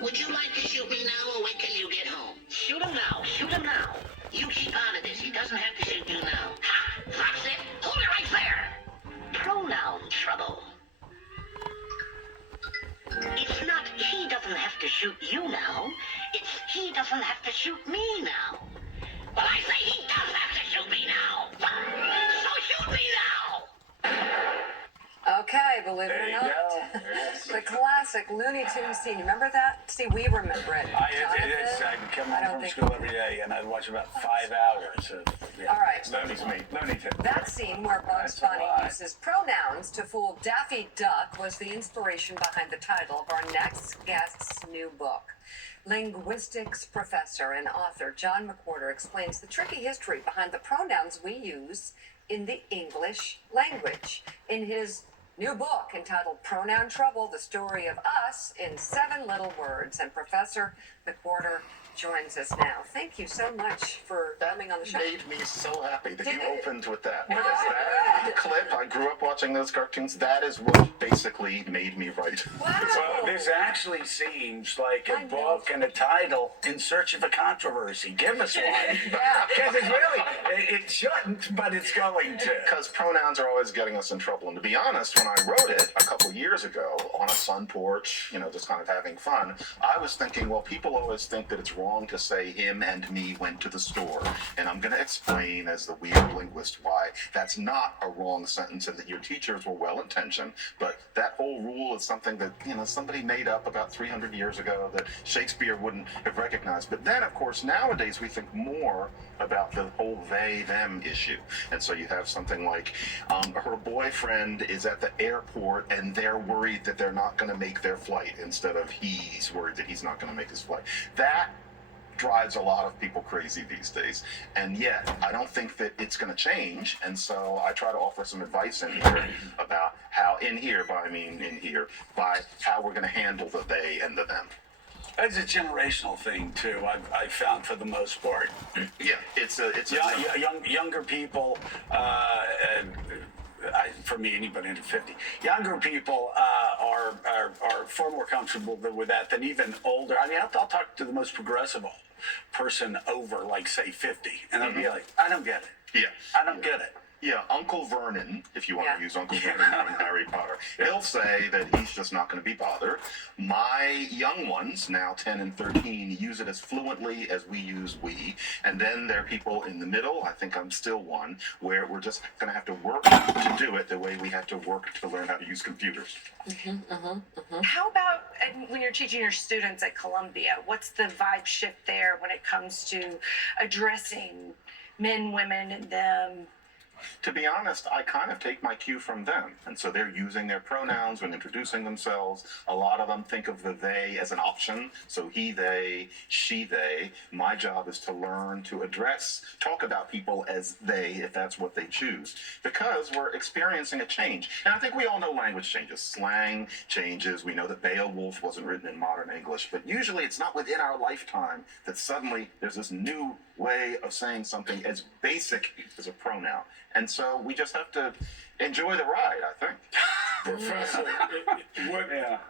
Would you like to shoot me now or wait till you get home? Shoot him now. Shoot him now. You keep out of this. He doesn't have to shoot you now. Ha! That's it. Hold it right there. Pronoun trouble. It's not he doesn't have to shoot you now. It's he doesn't have to shoot me now. But I say he does have to shoot me now. So shoot me now. Okay, believe it There or you not. go. The classic Looney Tunes scene. You remember that? See, we remember it. Jonathan? I come I don't home from think- school every day and I'd watch about 5 hours of All right. Looney Tunes. That scene where Bugs That's a Bunny lie. uses pronouns to fool Daffy Duck was the inspiration behind the title of our next guest's new book. Linguistics professor and author John McWhorter explains the tricky history behind the pronouns we use in the English language. In his new book entitled Pronoun Trouble, The Story of Us in 7 Little Words. And Professor McWhorter joins us now. Thank you so much for coming on the show. Made me so happy that you opened with that. Oh, Because that clip, I grew up watching those cartoons. That is what basically made me write. Wow. Well, this actually seems like I a know. book and a title in search of a controversy. Give us one. Yeah. Because it's really, it shouldn't, but it's going to. Because pronouns are always getting us in trouble. And to be honest, when I wrote it a couple years ago on a sun porch, just kind of having fun, I was thinking, well, people always think that it's wrong to say him and me went to the store. And I'm going to explain as the weird linguist why that's not a wrong sentence and that your teachers were well intentioned. But that whole rule is something that, somebody made up about 300 years ago that Shakespeare wouldn't have recognized. But then, of course, nowadays we think more about the whole they-them issue. And so you have something like her boyfriend is at the airport and they're worried that they're not going to make their flight instead of he's worried that he's not going to make his flight. That drives a lot of people crazy these days, and yet I don't think that it's going to change. And so I try to offer some advice in here about how by how we're going to handle the they and the them. It's a generational thing too. I've found for the most part. Yeah, it's a Younger people. For me, anybody under 50, younger people are far more comfortable with that than even older. I mean, I'll talk to the most progressive person over, like, say, 50, and I'll be like, I don't get it. Yeah. I don't get it. Yeah, Uncle Vernon, if you want Yeah. to use Uncle Vernon from Harry Potter, he'll say that he's just not going to be bothered. My young ones, now 10 and 13, use it as fluently as we use we. And then there are people in the middle, I think I'm still one, where we're just going to have to work to do it the way we have to work to learn how to use computers. How about when you're teaching your students at Columbia? What's the vibe shift there when it comes to addressing men, women, and them? To be honest, I kind of take my cue from them. And so they're using their pronouns when introducing themselves. A lot of them think of the they as an option. So he, they, she, they. My job is to learn to talk about people as they, if that's what they choose. Because we're experiencing a change. And I think we all know language changes. Slang changes. We know that Beowulf wasn't written in modern English. But usually it's not within our lifetime that suddenly there's this new way of saying something as basic as a pronoun. And so we just have to enjoy the ride, I think. Professor, when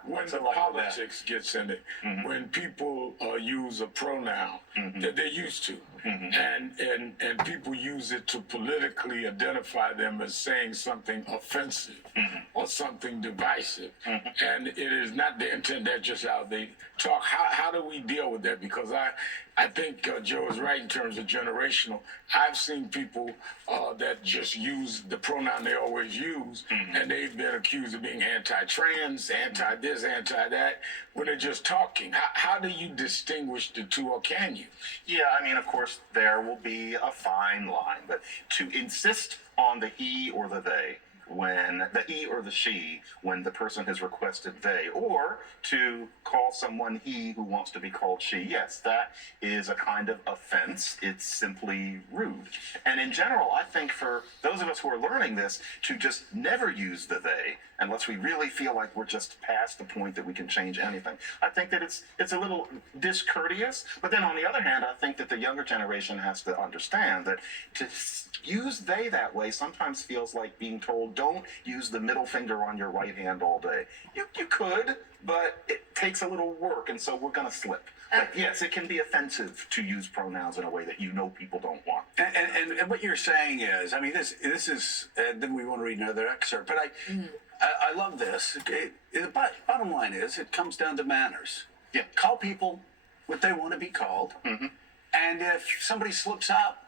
What's the it like with that? politics gets in it, when people use a pronoun that they're used to, and people use it to politically identify them as saying something offensive or something divisive, and it is not their intent. That's just how they talk. How do we deal with that? Because I think Joe is right in terms of generational. I've seen people that just use the pronoun they always use, and they've been accused of being anti-trans, anti-this, anti-that, when they're just talking. How do you distinguish the two, or can you? Yeah, I mean, of course, there will be a fine line, but to insist on the he or the they when the he or the she when the person has requested they, or to call someone he who wants to be called she, yes, that is a kind of offense. It's simply rude. And in general, I think for those of us who are learning this, to just never use the they unless we really feel like we're just past the point that we can change anything. I think that it's a little discourteous, but then on the other hand, I think that the younger generation has to understand that to use they that way sometimes feels like being told, don't use the middle finger on your right hand all day. You could, but it takes a little work, and so we're going to slip. But yes, it can be offensive to use pronouns in a way that people don't want. And what you're saying is, I mean, this is, then we want to read another excerpt, but I love this. Okay? The bottom line is, it comes down to manners. Yeah. Call people what they want to be called, and if somebody slips up,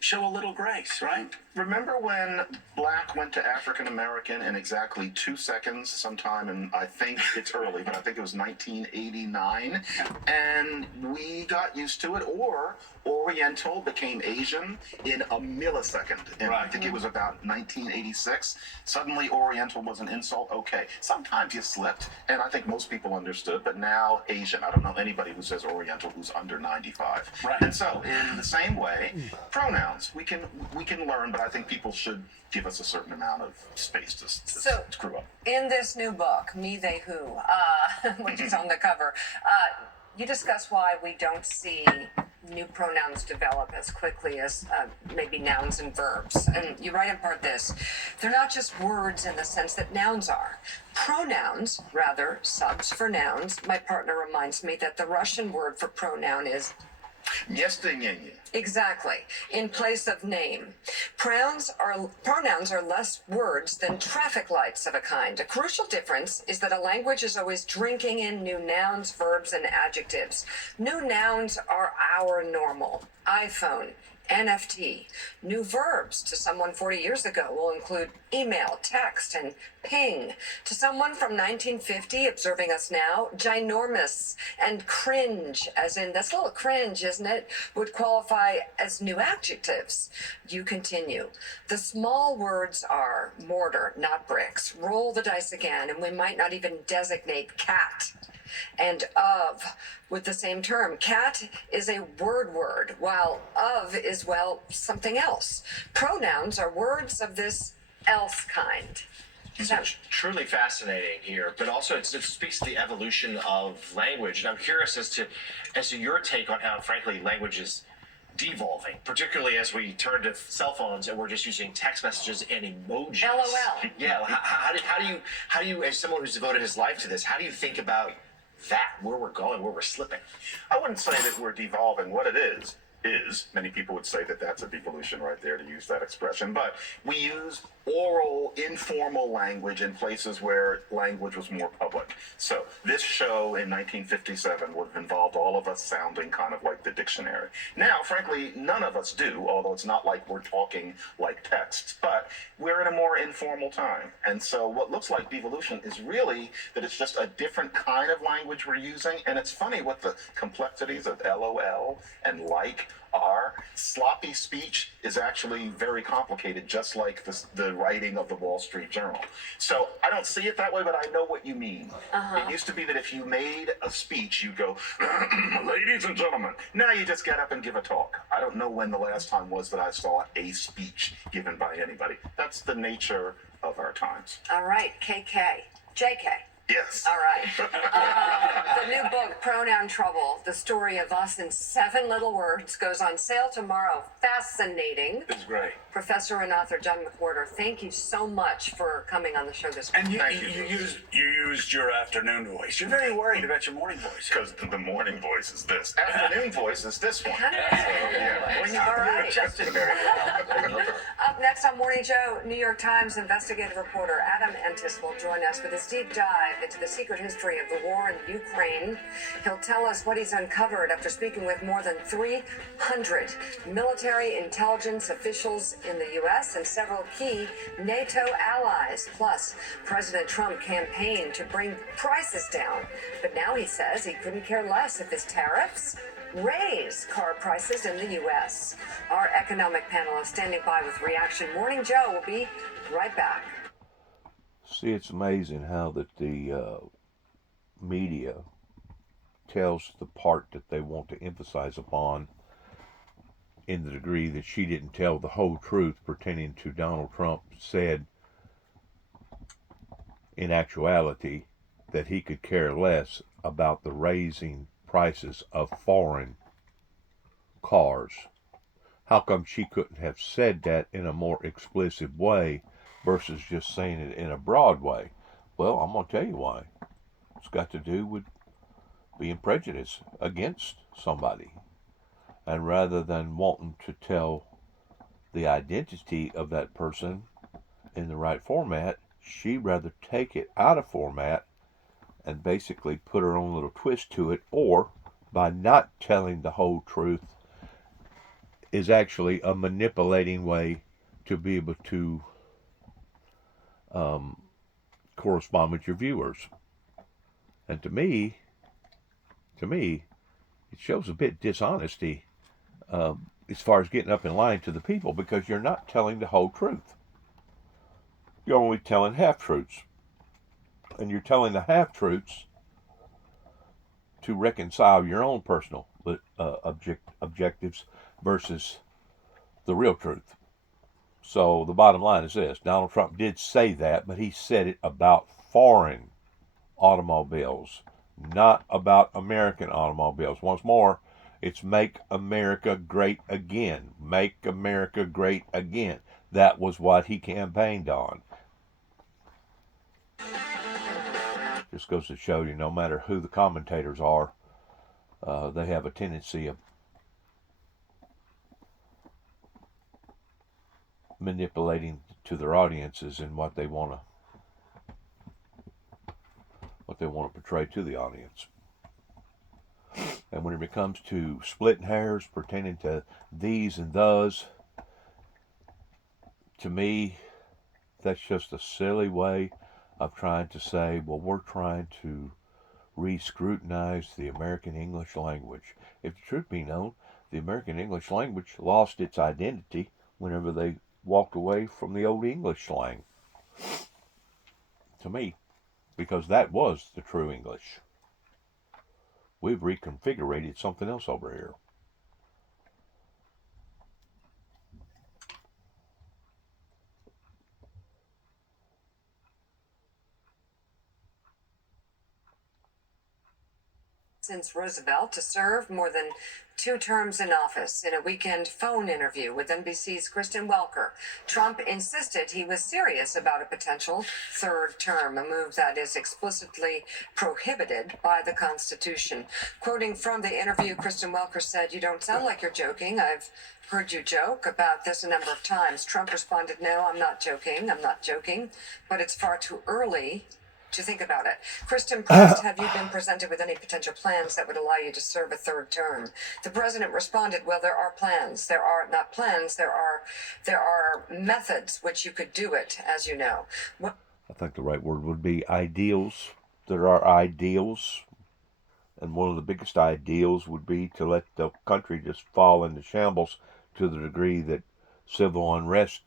show a little grace, right? Remember when black went to African American in exactly 2 seconds sometime, and I think it's early, but I think it was 1989, and we got used to it, or Oriental became Asian in a millisecond, and I think it was about 1986. Suddenly Oriental was an insult. Okay, sometimes you slipped, and I think most people understood, but now Asian, I don't know anybody who says Oriental who's under 95. Right. And so in the same way, pronouns, we can learn, but I think people should give us a certain amount of space to screw up. In this new book, Me, They, Who, which is on the cover, you discuss why we don't see new pronouns develop as quickly as maybe nouns and verbs. And you write in part this: they're not just words in the sense that nouns are. Pronouns, rather, subs for nouns. My partner reminds me that the Russian word for pronoun is exactly, in place of name. Pronouns are less words than traffic lights of a kind. A crucial difference is that a language is always drinking in new nouns, verbs, and adjectives. New nouns are our normal. iPhone, NFT. New verbs to someone 40 years ago will include email, text, and ping. To someone from 1950 observing us now, ginormous and cringe, as in, that's a little cringe, isn't it, would qualify as new adjectives. You continue. The small words are mortar, not bricks. Roll the dice again, and we might not even designate cat and of with the same term. Cat is a word, while of is, well, something else. Pronouns are words of this else kind. So truly fascinating here, but also it speaks to the evolution of language. And I'm curious as to your take on how, frankly, language is devolving, particularly as we turn to cell phones and we're just using text messages and emojis. LOL. Yeah. How do you, as someone who's devoted his life to this, how do you think about that, where we're going, where we're slipping? I wouldn't say that we're devolving. What it is, many people would say that that's a devolution right there, to use that expression, but we use oral, informal language in places where language was more public. So this show in 1957 would have involved all of us sounding kind of like the dictionary. Now, frankly, none of us do, although it's not like we're talking like texts, but we're in a more informal time. And so what looks like devolution is really that it's just a different kind of language we're using. And it's funny what the complexities of LOL and like are. Sloppy speech is actually very complicated, just like the writing of the Wall Street Journal. So I don't see it that way, but I know what you mean. It used to be that if you made a speech, you'd go, ladies and gentlemen. Now you just get up and give a talk. I don't know when the last time was that I saw a speech given by anybody. That's the nature of our times. All right, KK. JK. Yes. All right. The new book, Pronoun Trouble, the story of us in 7 little words, goes on sale tomorrow. Fascinating. It's great. Professor and author John McWhorter, thank you so much for coming on the show this morning. And you used your afternoon voice. You're very worried about your morning voice. Because the morning voice is this. Afternoon voice is this one. All right. Adjusted very well. Up next on Morning Joe, New York Times investigative reporter Adam Entis will join us with his deep dive into the secret history of the war in Ukraine. He'll tell us what he's uncovered after speaking with more than 300 military intelligence officials in the U.S. and several key NATO allies. Plus, President Trump campaigned to bring prices down, but now he says he couldn't care less if his tariffs raise car prices in the U.S. Our economic panel is standing by with reaction. Morning Joe will be right back. See, it's amazing how that the media tells the part that they want to emphasize upon, in the degree that she didn't tell the whole truth pertaining to Donald Trump said in actuality, that he could care less about the raising prices of foreign cars. How come she couldn't have said that in a more explicit way versus just saying it in a broad way? Well, I'm going to tell you why. It's got to do with being prejudiced against somebody. And rather than wanting to tell the identity of that person in the right format, she'd rather take it out of format and basically put her own little twist to it, or by not telling the whole truth is actually a manipulating way to be able to correspond with your viewers. And to me, it shows a bit dishonesty as far as getting up in line to the people, because you're not telling the whole truth. You're only telling half-truths. And you're telling the half-truths to reconcile your own personal objectives versus the real truth. So the bottom line is this. Donald Trump did say that, but he said it about foreign automobiles, not about American automobiles. Once more, it's Make America Great Again. Make America Great Again. That was what he campaigned on. Just goes to show you, no matter who the commentators are, they have a tendency of manipulating to their audiences and what they want to portray to the audience. And when it comes to splitting hairs pertaining to these and those, to me, that's just a silly way of trying to say, well, we're trying to re-scrutinize the American English language. If the truth be known, the American English language lost its identity whenever they walked away from the old English slang. To me, because that was the true English. We've reconfigured something else over here. Since Roosevelt to serve more than 2 terms in office. In a weekend phone interview with NBC's Kristen Welker, Trump insisted he was serious about a potential 3rd term, a move that is explicitly prohibited by the Constitution. Quoting from the interview, Kristen Welker said, "You don't sound like you're joking. I've heard you joke about this a number of times." Trump responded, "No, I'm not joking, but it's far too early to think about it." Kristen pressed, "Have you been presented with any potential plans that would allow you to serve a 3rd term?" The president responded, "Well, there are plans. There are not plans. There are methods which you could do it, as you know." I think the right word would be ideals. There are ideals, and one of the biggest ideals would be to let the country just fall into shambles to the degree that civil unrest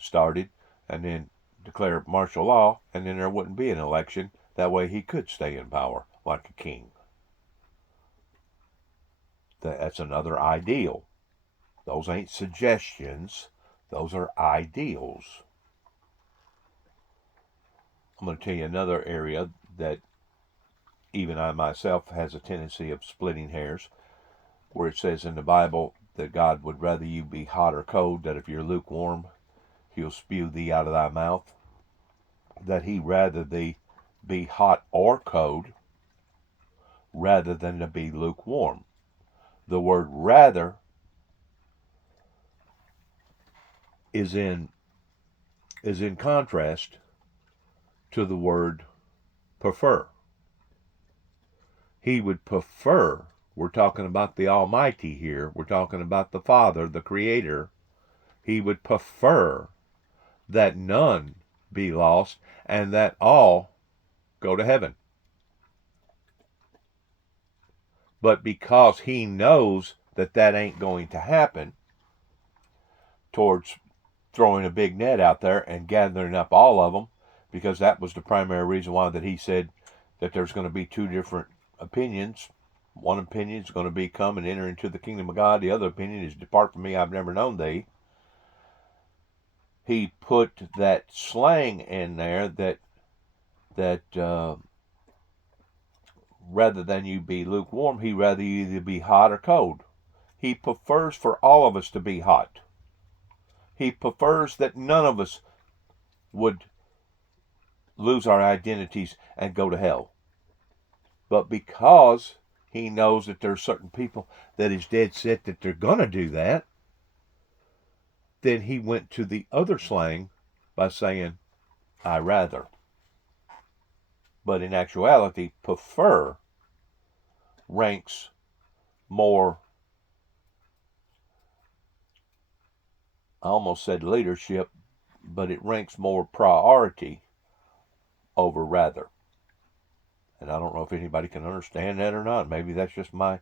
started, and then declare martial law, and then there wouldn't be an election. That way he could stay in power like a king. That's another ideal. Those ain't suggestions. Those are ideals. I'm going to tell you another area that even I myself has a tendency of splitting hairs, where it says in the Bible that God would rather you be hot or cold, that if you're lukewarm, he'll spew thee out of thy mouth. That he rather thee be hot or cold rather than to be lukewarm. The word rather is in contrast to the word prefer. He would prefer, we're talking about the Almighty here, we're talking about the Father, the Creator. He would prefer that none be lost and that all go to heaven. But because he knows that that ain't going to happen, towards throwing a big net out there and gathering up all of them, because that was the primary reason why that he said that there's going to be 2 different opinions. One opinion is going to be come and enter into the kingdom of God. The other opinion is depart from me, I've never known thee. He put that slang in there that that rather than you be lukewarm, he'd rather you either be hot or cold. He prefers for all of us to be hot. He prefers that none of us would lose our identities and go to hell. But because he knows that there are certain people that is dead set that they're going to do that, then he went to the other slang by saying, I rather. But in actuality, prefer ranks more, I almost said leadership, but it ranks more priority over rather. And I don't know if anybody can understand that or not. Maybe that's just my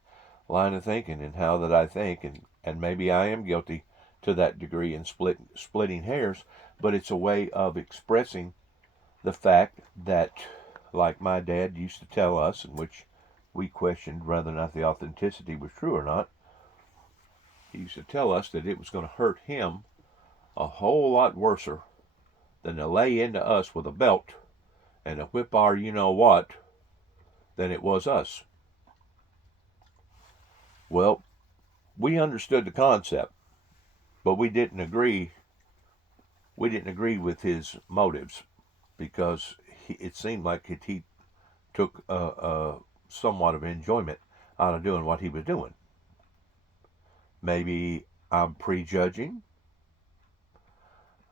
line of thinking and how that I think, and maybe I am guilty to that degree in splitting hairs, but it's a way of expressing the fact that, like my dad used to tell us, in which we questioned whether or not the authenticity was true or not, he used to tell us that it was going to hurt him a whole lot worser than to lay into us with a belt and to whip our you-know-what than it was us. Well, we understood the concept, but we didn't agree. We didn't agree with his motives because it seemed like he took somewhat of enjoyment out of doing what he was doing. Maybe I'm prejudging,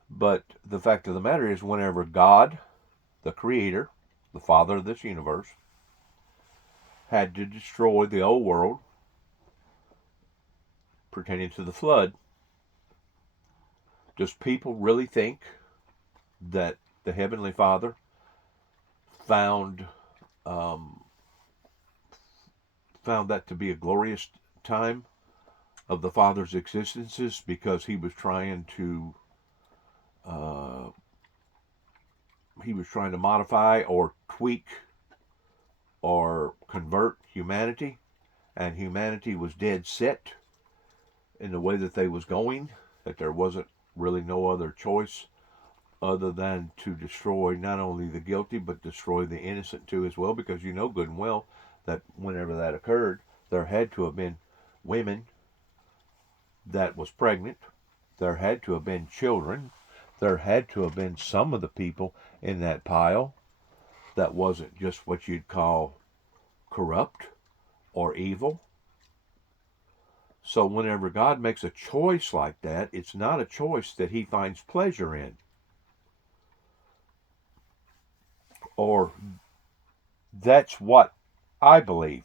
but the fact of the matter is, whenever God, the Creator, the Father of this universe, had to destroy the old world pertaining to the flood, does people really think that the Heavenly Father found that to be a glorious time of the Father's existences because he was trying to modify or tweak or convert humanity, and humanity was dead set in the way that they was going, that there wasn't really no other choice other than to destroy not only the guilty but destroy the innocent too as well, because you know good and well that whenever that occurred, there had to have been women that was pregnant, there had to have been children, there had to have been some of the people in that pile that wasn't just what you'd call corrupt or evil. So whenever God makes a choice like that, it's not a choice that he finds pleasure in. Or that's what I believe.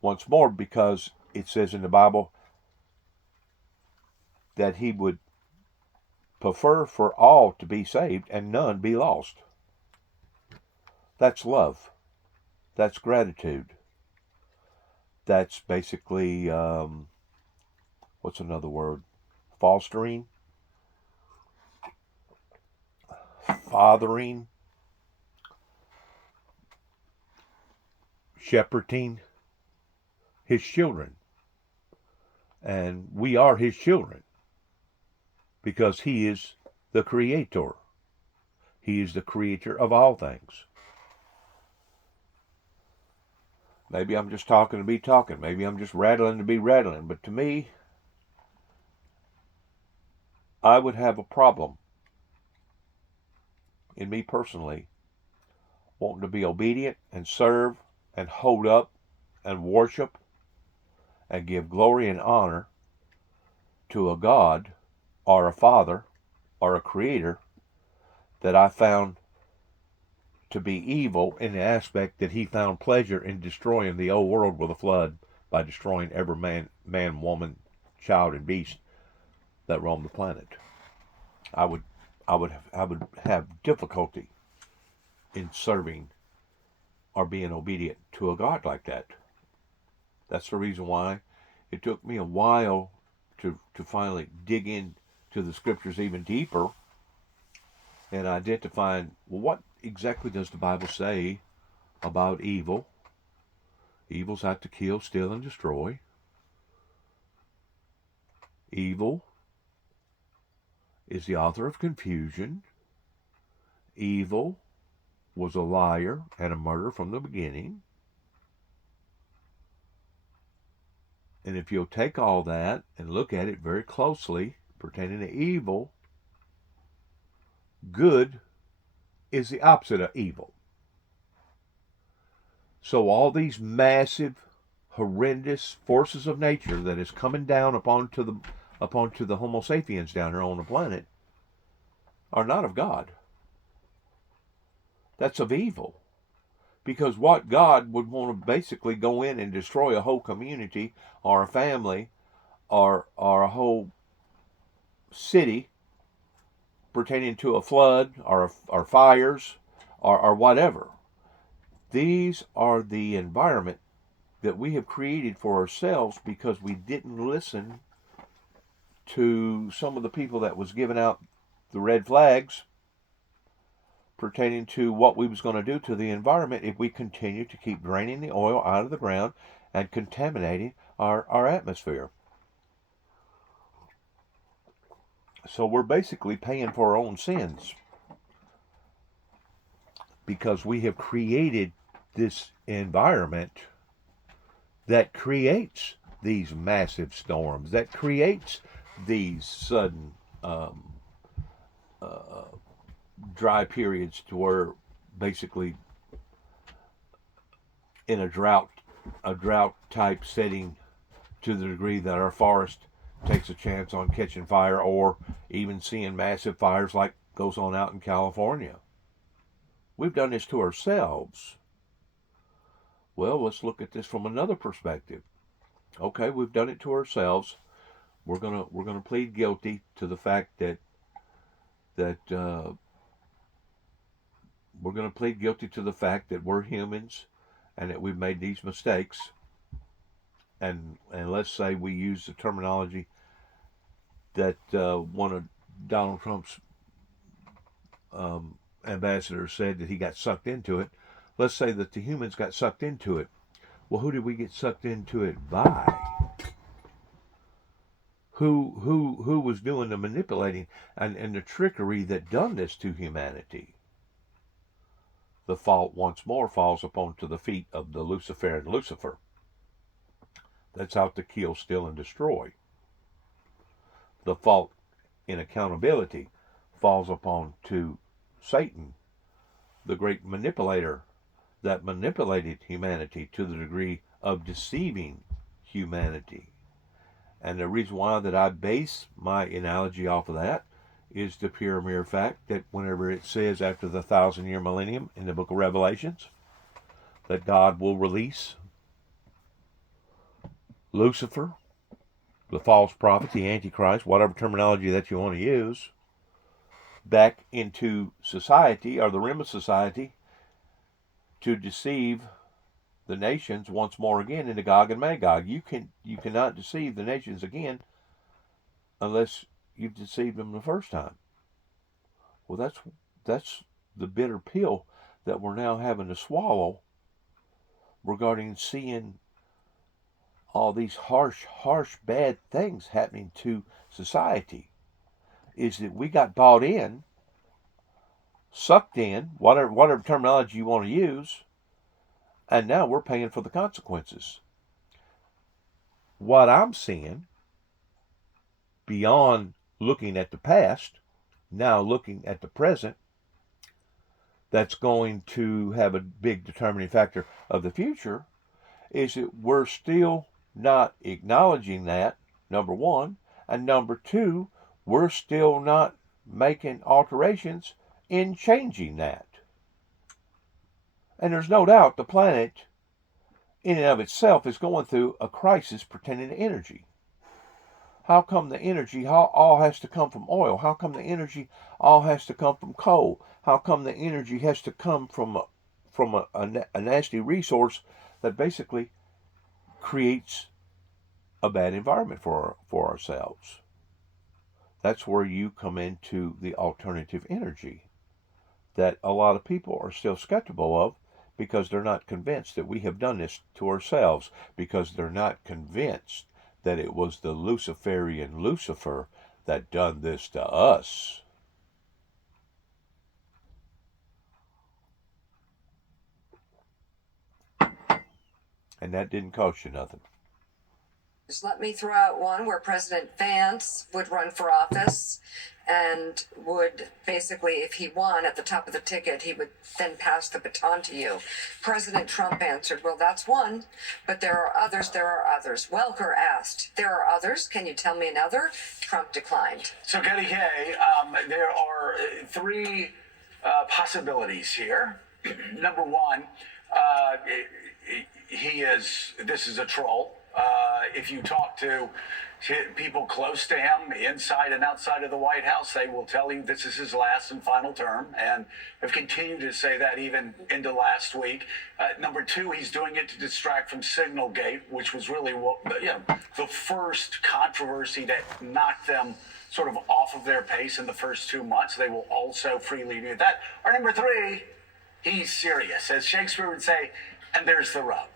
Once more, because it says in the Bible that he would prefer for all to be saved and none be lost. That's love. That's gratitude. That's basically, what's another word? Fostering, fathering, shepherding his children. And we are his children because he is the creator. He is the creator of all things. Maybe I'm just talking to be talking. Maybe I'm just rattling to be rattling. But to me, I would have a problem, in me personally, wanting to be obedient and serve and hold up and worship and give glory and honor to a God or a Father or a Creator that I found to be evil in the aspect that he found pleasure in destroying the old world with a flood by destroying every man, woman, child, and beast that roamed the planet. I would have difficulty in serving or being obedient to a God like that. That's the reason why it took me a while to finally dig into the scriptures even deeper and identifying, well, what exactly does the Bible say about evil? Evil's out to kill, steal, and destroy. Evil is the author of confusion. Evil was a liar and a murderer from the beginning. And if you'll take all that and look at it very closely, pertaining to evil, good is the opposite of evil. So all these massive, horrendous forces of nature that is coming down upon to the Homo sapiens down here on the planet are not of God. That's of evil. Because what God would want to basically go in and destroy a whole community or a family or a whole city pertaining to a flood or fires or whatever. These are the environment that we have created for ourselves because we didn't listen to some of the people that was giving out the red flags pertaining to what we was going to do to the environment if we continue to keep draining the oil out of the ground and contaminating our atmosphere. So we're basically paying for our own sins because we have created this environment that creates these massive storms, that creates these sudden dry periods to where basically in a drought type setting to the degree that our forest takes a chance on catching fire or even seeing massive fires like goes on out in California. We've done this to ourselves. Well, let's look at this from another perspective. Okay, we've done it to ourselves. We're gonna plead guilty to the fact that we're going to plead guilty to the fact that we're humans and that we've made these mistakes. And let's say we use the terminology that one of Donald Trump's ambassadors said, that he got sucked into it. Let's say that the humans got sucked into it. Well, who did we get sucked into it by? Who was doing the manipulating and the trickery that done this to humanity? The fault once more falls upon to the feet of the Luciferian Lucifer that's out to kill, steal, and destroy. The fault in accountability falls upon to Satan, the great manipulator that manipulated humanity to the degree of deceiving humanity. And the reason why that I base my analogy off of that is the pure mere fact that whenever it says after the 1,000-year millennium in the book of Revelations that God will release Lucifer, the false prophet, the Antichrist, whatever terminology that you want to use, back into society or the realm of society to deceive the nations once more again into Gog and Magog. You cannot deceive the nations again unless you've deceived them the first time. Well, that's the bitter pill that we're now having to swallow regarding seeing all these harsh, bad things happening to society. Is that we got bought in, sucked in, whatever terminology you want to use, and now we're paying for the consequences. What I'm seeing, beyond looking at the past, now looking at the present, that's going to have a big determining factor of the future, is that we're still not acknowledging that, number one, and number two, we're still not making alterations in changing that. And there's no doubt the planet in and of itself is going through a crisis pertaining to energy. How come the energy all has to come from oil? How come the energy all has to come from coal? How come the energy has to come from a nasty resource that basically creates a bad environment for ourselves? That's where you come into the alternative energy that a lot of people are still skeptical of, because they're not convinced that we have done this to ourselves, because they're not convinced that it was the Luciferian Lucifer that done this to us. and that didn't cost you nothing. Just let me throw out one where President Vance would run for office and would basically, if he won at the top of the ticket, he would then pass the baton to you. President Trump answered, well, that's one, but there are others, there are others. Welker asked, there are others, can you tell me another? Trump declined. So, Getty Kay, there are three possibilities here. Number one, this is a troll. If you talk to people close to him, inside and outside of the White House, they will tell you this is his last and final term, and have continued to say that even into last week. Number two, he's doing it to distract from Signalgate, which was really the first controversy that knocked them sort of off of their pace in the first 2 months. They will also freely do that. Or number three, he's serious. As Shakespeare would say, and there's the rub.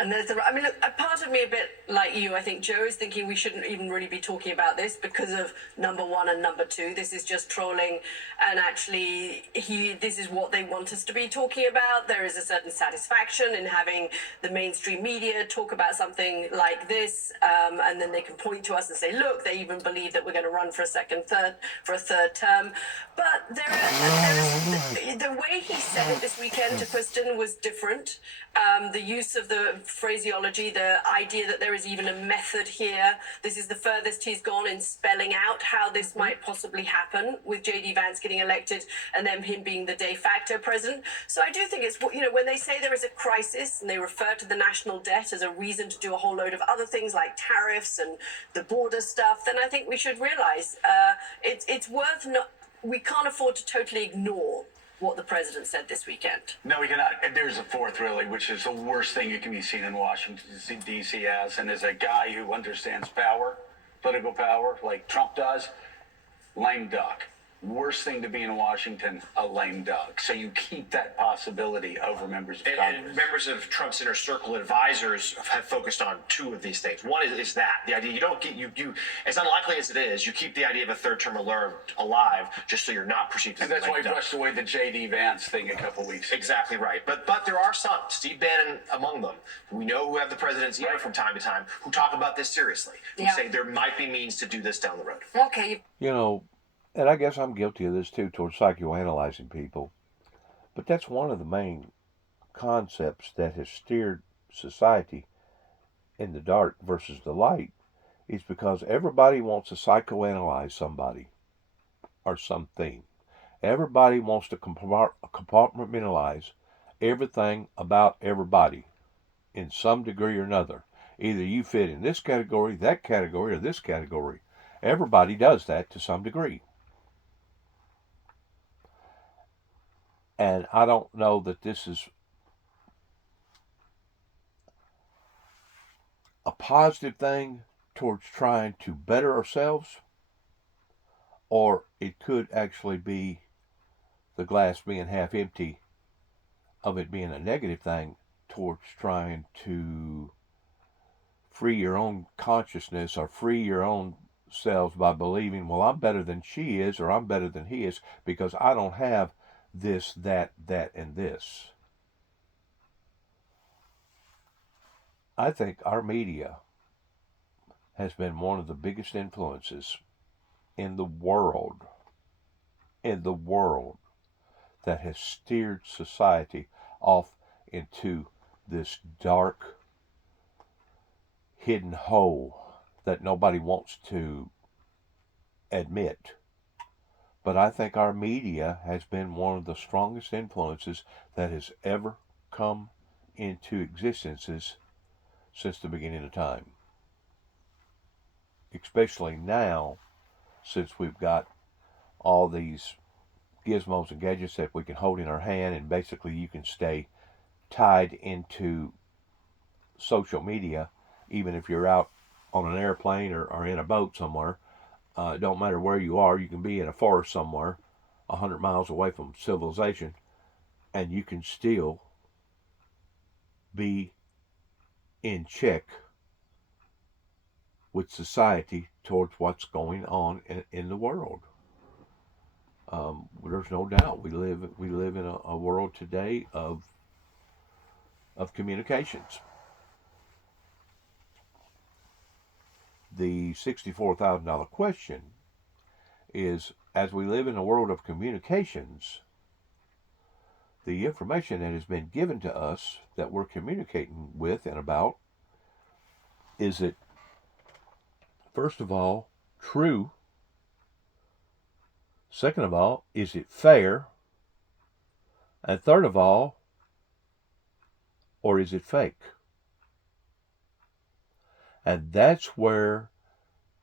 And there's I mean, look, a part of me, a bit like you, I think Joe is thinking we shouldn't even really be talking about this because of number one and number two. This is just trolling, and actually, this is what they want us to be talking about. There is a certain satisfaction in having the mainstream media talk about something like this, and then they can point to us and say, look, they even believe that we're going to run for a third term. But the way he said it this weekend to Kristen was different. The use of the phraseology, the idea that there is even a method here. This is the furthest he's gone in spelling out how this might possibly happen with J.D. Vance getting elected and then him being the de facto president. So I do think it's, when they say there is a crisis and they refer to the national debt as a reason to do a whole load of other things like tariffs and the border stuff, then I think we should realize it's worth we can't afford to totally ignore what the president said this weekend. No, we cannot. And there's a fourth, really, which is the worst thing you can be seen in Washington, D.C. as, and as a guy who understands power, political power, like Trump does, lame duck. Worst thing to be in Washington, a lame duck. So you keep that possibility over members of Congress. And members of Trump's inner circle advisors have focused on two of these things. One is that the idea you don't get you as unlikely as it is, you keep the idea of a third term alive just so you're not perceived as and that's a why he lame duck. brushed away the J.D. Vance thing a couple weeks ago. Exactly right. But there are some, Steve Bannon among them, who we know who have the president's ear from time to time, who talk about this seriously, who say there might be means to do this down the road. Okay. And I guess I'm guilty of this too, towards psychoanalyzing people. But that's one of the main concepts that has steered society in the dark versus the light, is because everybody wants to psychoanalyze somebody or something. Everybody wants to compartmentalize everything about everybody in some degree or another. Either you fit in this category, that category, or this category. Everybody does that to some degree. And I don't know that this is a positive thing towards trying to better ourselves, or it could actually be the glass being half empty of it being a negative thing towards trying to free your own consciousness or free your own selves by believing, well, I'm better than she is or I'm better than he is because I don't have this, that, and this. I think our media has been one of the biggest influences in the world that has steered society off into this dark, hidden hole that nobody wants to admit. But I think our media has been one of the strongest influences that has ever come into existences since the beginning of time. Especially now, since we've got all these gizmos and gadgets that we can hold in our hand, and basically you can stay tied into social media, even if you're out on an airplane or in a boat somewhere. It don't matter where you are. You can be in a forest somewhere 100 miles away from civilization, and you can still be in check with society towards what's going on in the world. There's no doubt we live in a world today of of communications. The $64,000 question is, as we live in a world of communications, the information that has been given to us that we're communicating with and about, is it, first of all, true? Second of all, is it fair? And third of all, or is it fake? And that's where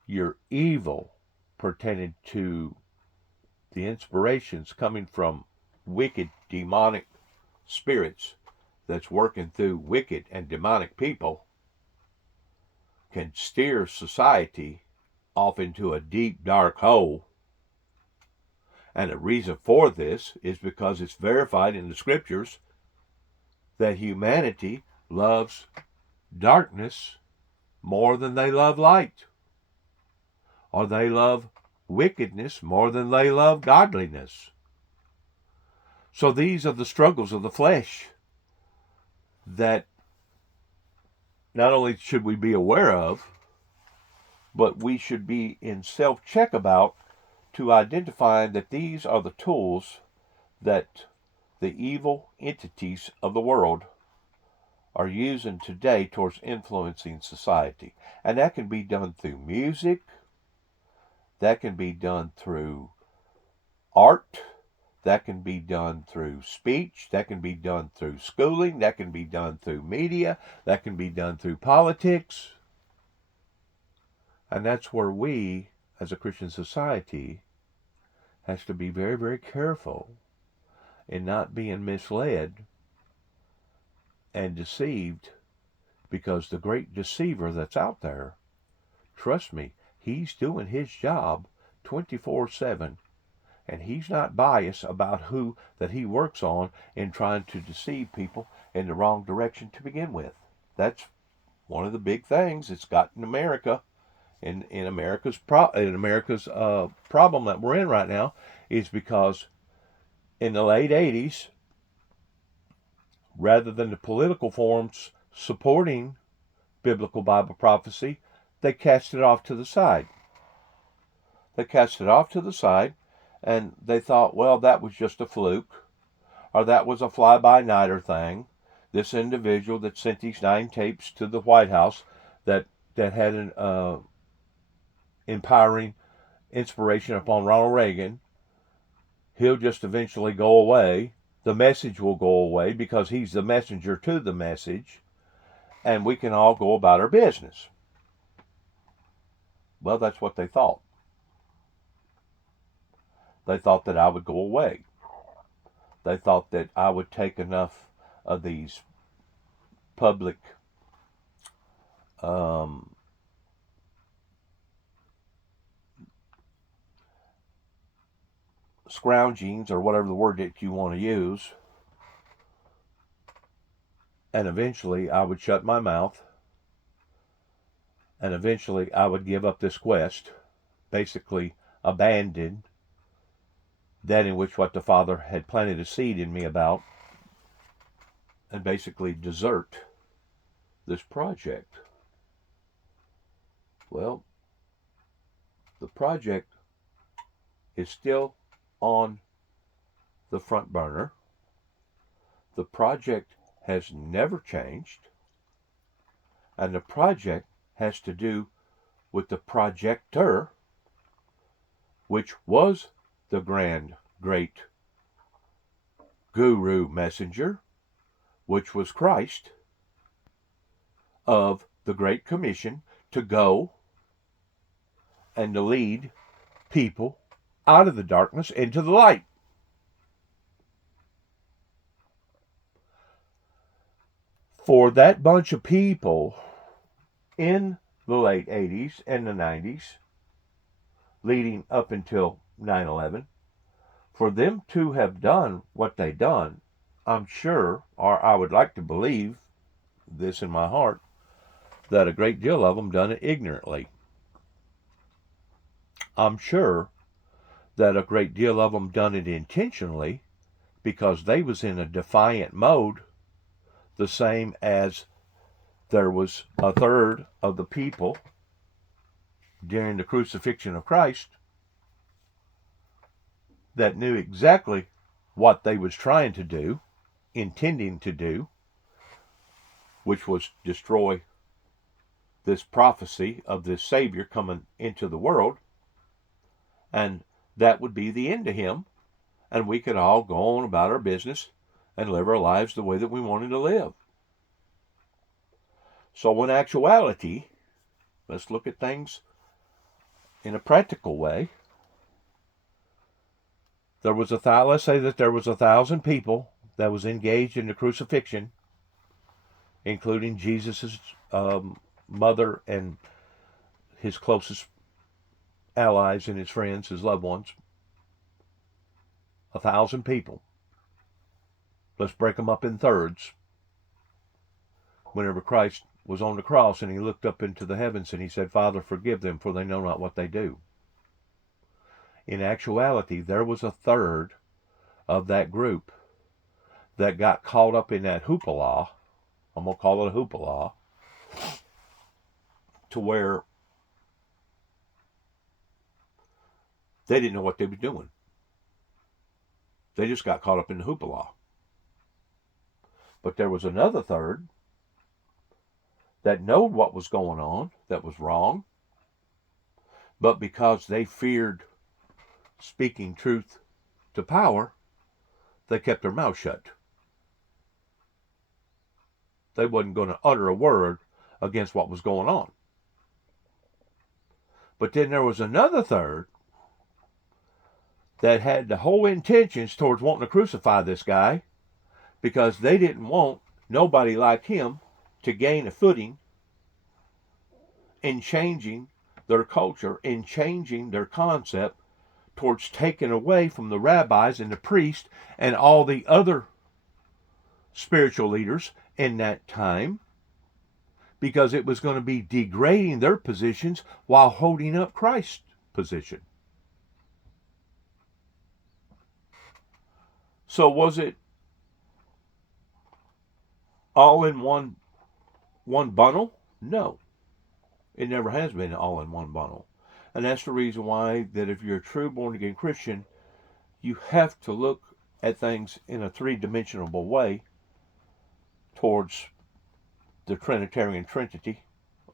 your evil pertaining to the inspirations coming from wicked demonic spirits that's working through wicked and demonic people can steer society off into a deep dark hole. And the reason for this is because it's verified in the scriptures that humanity loves darkness more than they love light, or they love wickedness more than they love godliness. So these are the struggles of the flesh that not only should we be aware of, but we should be in self-check about, to identify that these are the tools that the evil entities of the world are using today towards influencing society. And that can be done through music, that can be done through art, that can be done through speech, that can be done through schooling, that can be done through media, that can be done through politics. And that's where we, as a Christian society, has to be very, very careful in not being misled and deceived, because the great deceiver that's out there, trust me, he's doing his job 24/7, and he's not biased about who that he works on in trying to deceive people in the wrong direction to begin with. That's one of the big things it's got in America. In America's problem that we're in right now is because in the late 80s, rather than the political forums supporting biblical Bible prophecy, they cast it off to the side. They cast it off to the side, and they thought, well, that was just a fluke, or that was a fly-by-nighter thing. This individual that sent these 9 tapes to the White House that had an empowering inspiration upon Ronald Reagan, he'll just eventually go away. The message will go away because he's the messenger to the message, and we can all go about our business. Well, that's what they thought. They thought that I would go away. They thought that I would take enough of these public scroungings, or whatever the word that you want to use, and eventually I would shut my mouth, and eventually I would give up this quest, basically abandon that in which what the Father had planted a seed in me about, and basically desert this project. Well, the project is still on the front burner. The project has never changed, and the project has to do with the projector, which was the grand, great guru messenger, which was Christ, of the Great Commission to go and to lead people out of the darkness into the light. For that bunch of people in the late 80s and the 90s, leading up until 9/11, for them to have done what they done, I'm sure, or I would like to believe this in my heart, that a great deal of them done it ignorantly. I'm sure that a great deal of them done it intentionally, because they was in a defiant mode the same as there was a third of the people during the crucifixion of Christ that knew exactly what they was trying to do, intending to do, which was destroy this prophecy of this Savior coming into the world, and that would be the end of him, and we could all go on about our business and live our lives the way that we wanted to live. So in actuality, let's look at things in a practical way. Let's say that there was 1,000 people that was engaged in the crucifixion, including Jesus' mother and his closest allies and his friends, his loved ones. 1,000 people. Let's break them up in thirds. Whenever Christ was on the cross and he looked up into the heavens and he said, Father, forgive them, for they know not what they do. In actuality, there was a third of that group that got caught up in that hoopla. I'm going to call it a hoopla, to where they didn't know what they were doing. They just got caught up in the hoopla. But there was another third that knowed what was going on, that was wrong, but because they feared speaking truth to power, they kept their mouth shut. They wasn't going to utter a word against what was going on. But then there was another third that had the whole intentions towards wanting to crucify this guy, because they didn't want nobody like him to gain a footing in changing their culture, in changing their concept towards taking away from the rabbis and the priests and all the other spiritual leaders in that time, because it was going to be degrading their positions while holding up Christ's position. So was it all in one bundle? No. It never has been all in one bundle. And that's the reason why that if you're a true born-again Christian, you have to look at things in a three-dimensional way towards the Trinitarian Trinity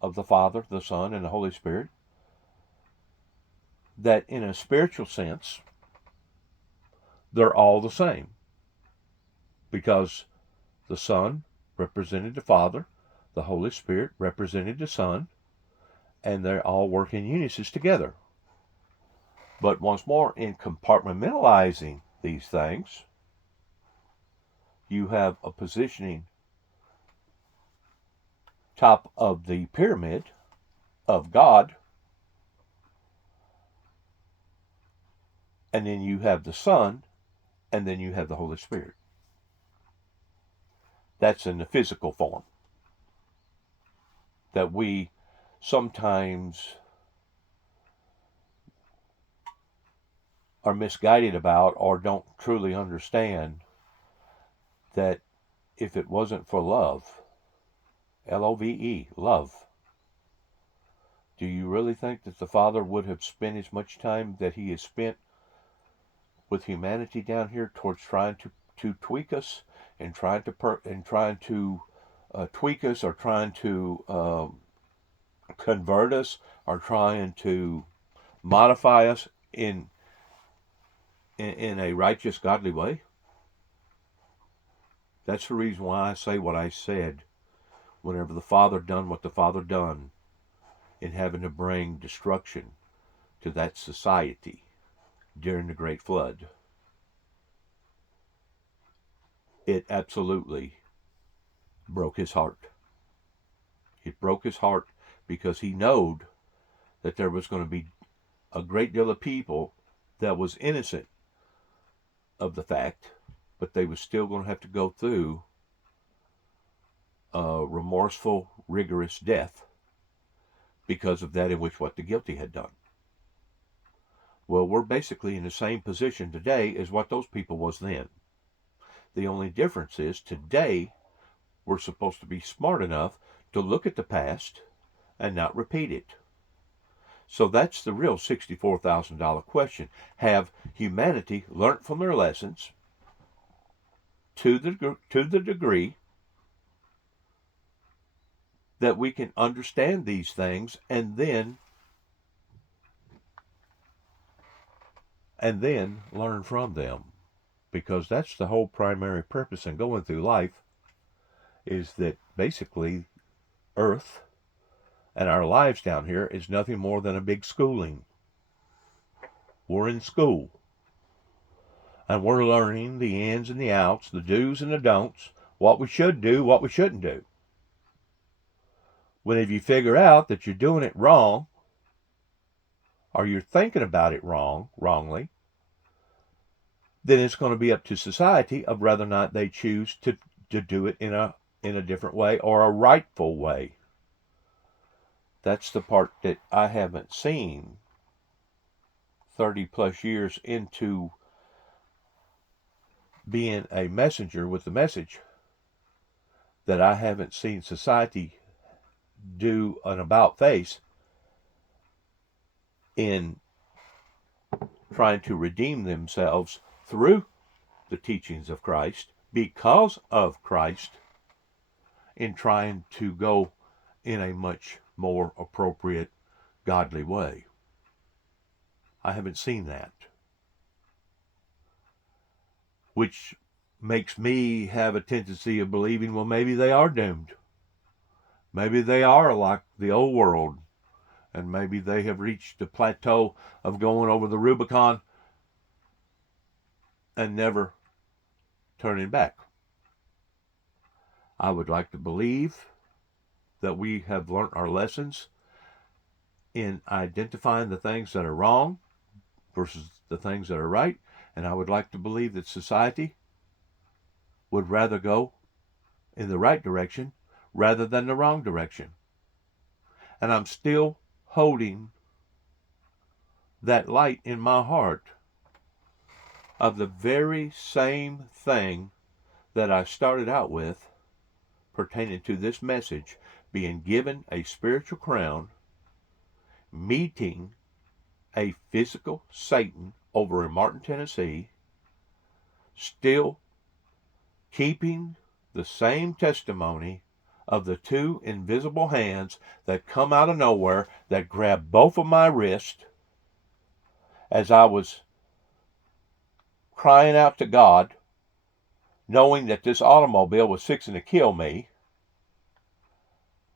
of the Father, the Son, and the Holy Spirit. That in a spiritual sense, they're all the same. Because the Son represented the Father, the Holy Spirit represented the Son, and they're all working in unison together. But once more, in compartmentalizing these things, you have a positioning top of the pyramid of God, and then you have the Son, and then you have the Holy Spirit. That's in the physical form that we sometimes are misguided about, or don't truly understand that if it wasn't for love, L-O-V-E, love, do you really think that the Father would have spent as much time that he has spent with humanity down here towards trying to tweak us and trying to tweak us, or trying to convert us, or trying to modify us in a righteous, godly way? That's the reason why I say what I said whenever the Father done what the Father done in having to bring destruction to that society during the Great Flood. It absolutely broke his heart. It broke his heart because he knowed that there was going to be a great deal of people that was innocent of the fact, but they was still going to have to go through a remorseful, rigorous death because of that in which what the guilty had done. Well, we're basically in the same position today as what those people was then. The only difference is today we're supposed to be smart enough to look at the past and not repeat it. So that's the real $64,000 question. Have humanity learned from their lessons to the degree that we can understand these things and then learn from them? Because that's the whole primary purpose in going through life, is that basically Earth and our lives down here is nothing more than a big schooling. We're in school. And we're learning the ins and the outs, the do's and the don'ts, what we should do, what we shouldn't do. When if you figure out that you're doing it wrong, or you're thinking about it wrongly, then it's going to be up to society of whether or not they choose to do it in a different way or a rightful way. That's the part that I haven't seen 30 plus years into being a messenger with the message, that I haven't seen society do an about face in trying to redeem themselves through the teachings of Christ, because of Christ, in trying to go in a much more appropriate, godly way. I haven't seen that. Which makes me have a tendency of believing, well, maybe they are doomed. Maybe they are like the old world, and maybe they have reached the plateau of going over the Rubicon and never turning back. I would like to believe that we have learned our lessons in identifying the things that are wrong versus the things that are right, and I would like to believe that society would rather go in the right direction rather than the wrong direction. And I'm still holding that light in my heart of the very same thing that I started out with pertaining to this message, being given a spiritual crown, meeting a physical Satan over in Martin, Tennessee, still keeping the same testimony of the two invisible hands that come out of nowhere that grabbed both of my wrists as I was crying out to God, knowing that this automobile was fixing to kill me,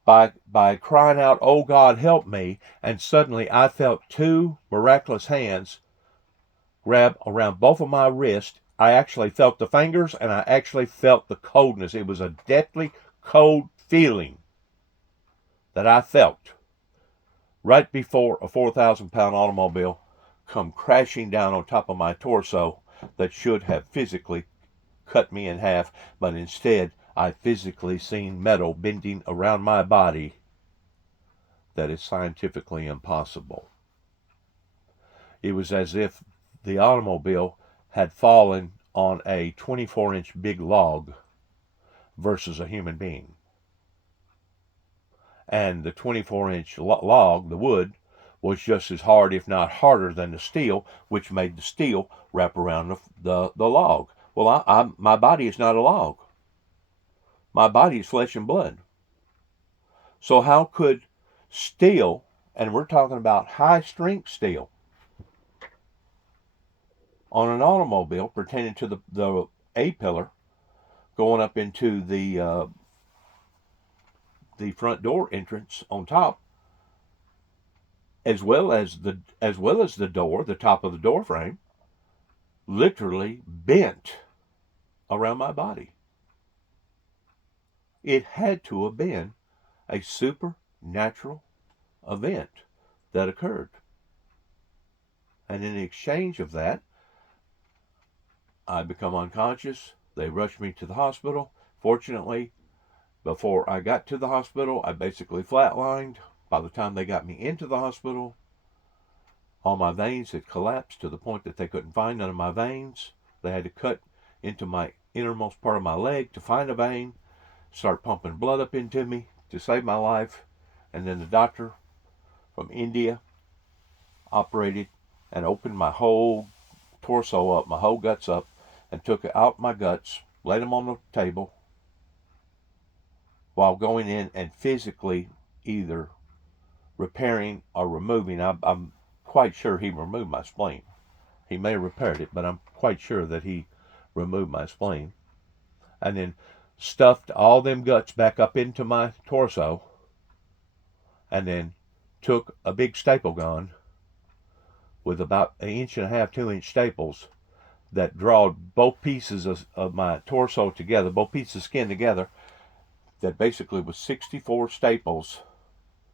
by crying out, "Oh God, help me," and suddenly I felt two miraculous hands grab around both of my wrists. I actually felt the fingers, and I actually felt the coldness. It was a deathly cold feeling that I felt right before a 4,000-pound automobile come crashing down on top of my torso that should have physically cut me in half, but instead I physically seen metal bending around my body that is scientifically impossible. It was as if the automobile had fallen on a 24-inch big log versus a human being. And the 24-inch log, the wood, was just as hard, if not harder, than the steel, which made the steel wrap around the log. Well, my body is not a log. My body is flesh and blood. So how could steel, and we're talking about high-strength steel, on an automobile pertaining to the A-pillar going up into the front door entrance on top, as well as the door, the top of the door frame, literally bent around my body? It had to have been a supernatural event that occurred. And in exchange of that, I become unconscious. They rushed me to the hospital. Fortunately, before I got to the hospital, I basically flatlined. By the time they got me into the hospital, all my veins had collapsed to the point that they couldn't find none of my veins. They had to cut into my innermost part of my leg to find a vein. start pumping blood up into me to save my life. And then the doctor from India operated and opened my whole torso up, my whole guts up, and took out my guts, laid them on the table, while going in and physically either repairing or removing. I'm quite sure he removed my spleen. He may have repaired it, but I'm quite sure that he removed my spleen. And then stuffed all them guts back up into my torso, and then took a big staple gun with about 1.5 inch, 2 inch staples that drawed both pieces of my torso together, both pieces of skin together, that basically was 64 staples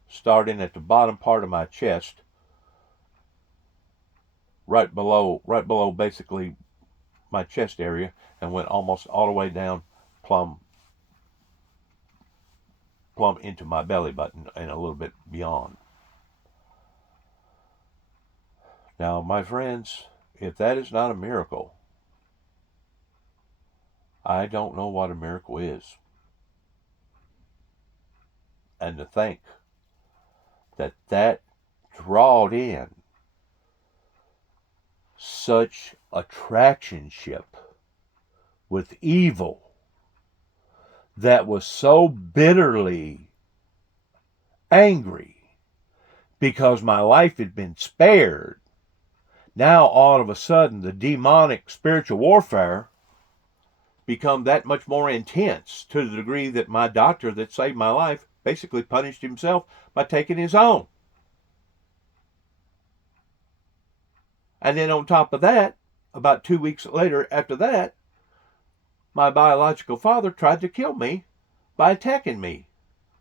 starting at the bottom part of my chest, right below basically my chest area, and went almost all the way down plumb into my belly button and a little bit beyond. Now, my friends, if that is not a miracle, I don't know what a miracle is. And to think that drawed in such attractionship with evil that was so bitterly angry because my life had been spared. Now all of a sudden the demonic spiritual warfare become that much more intense, to the degree that my doctor that saved my life basically punished himself by taking his own. And then on top of that, about 2 weeks later after that, my biological father tried to kill me by attacking me,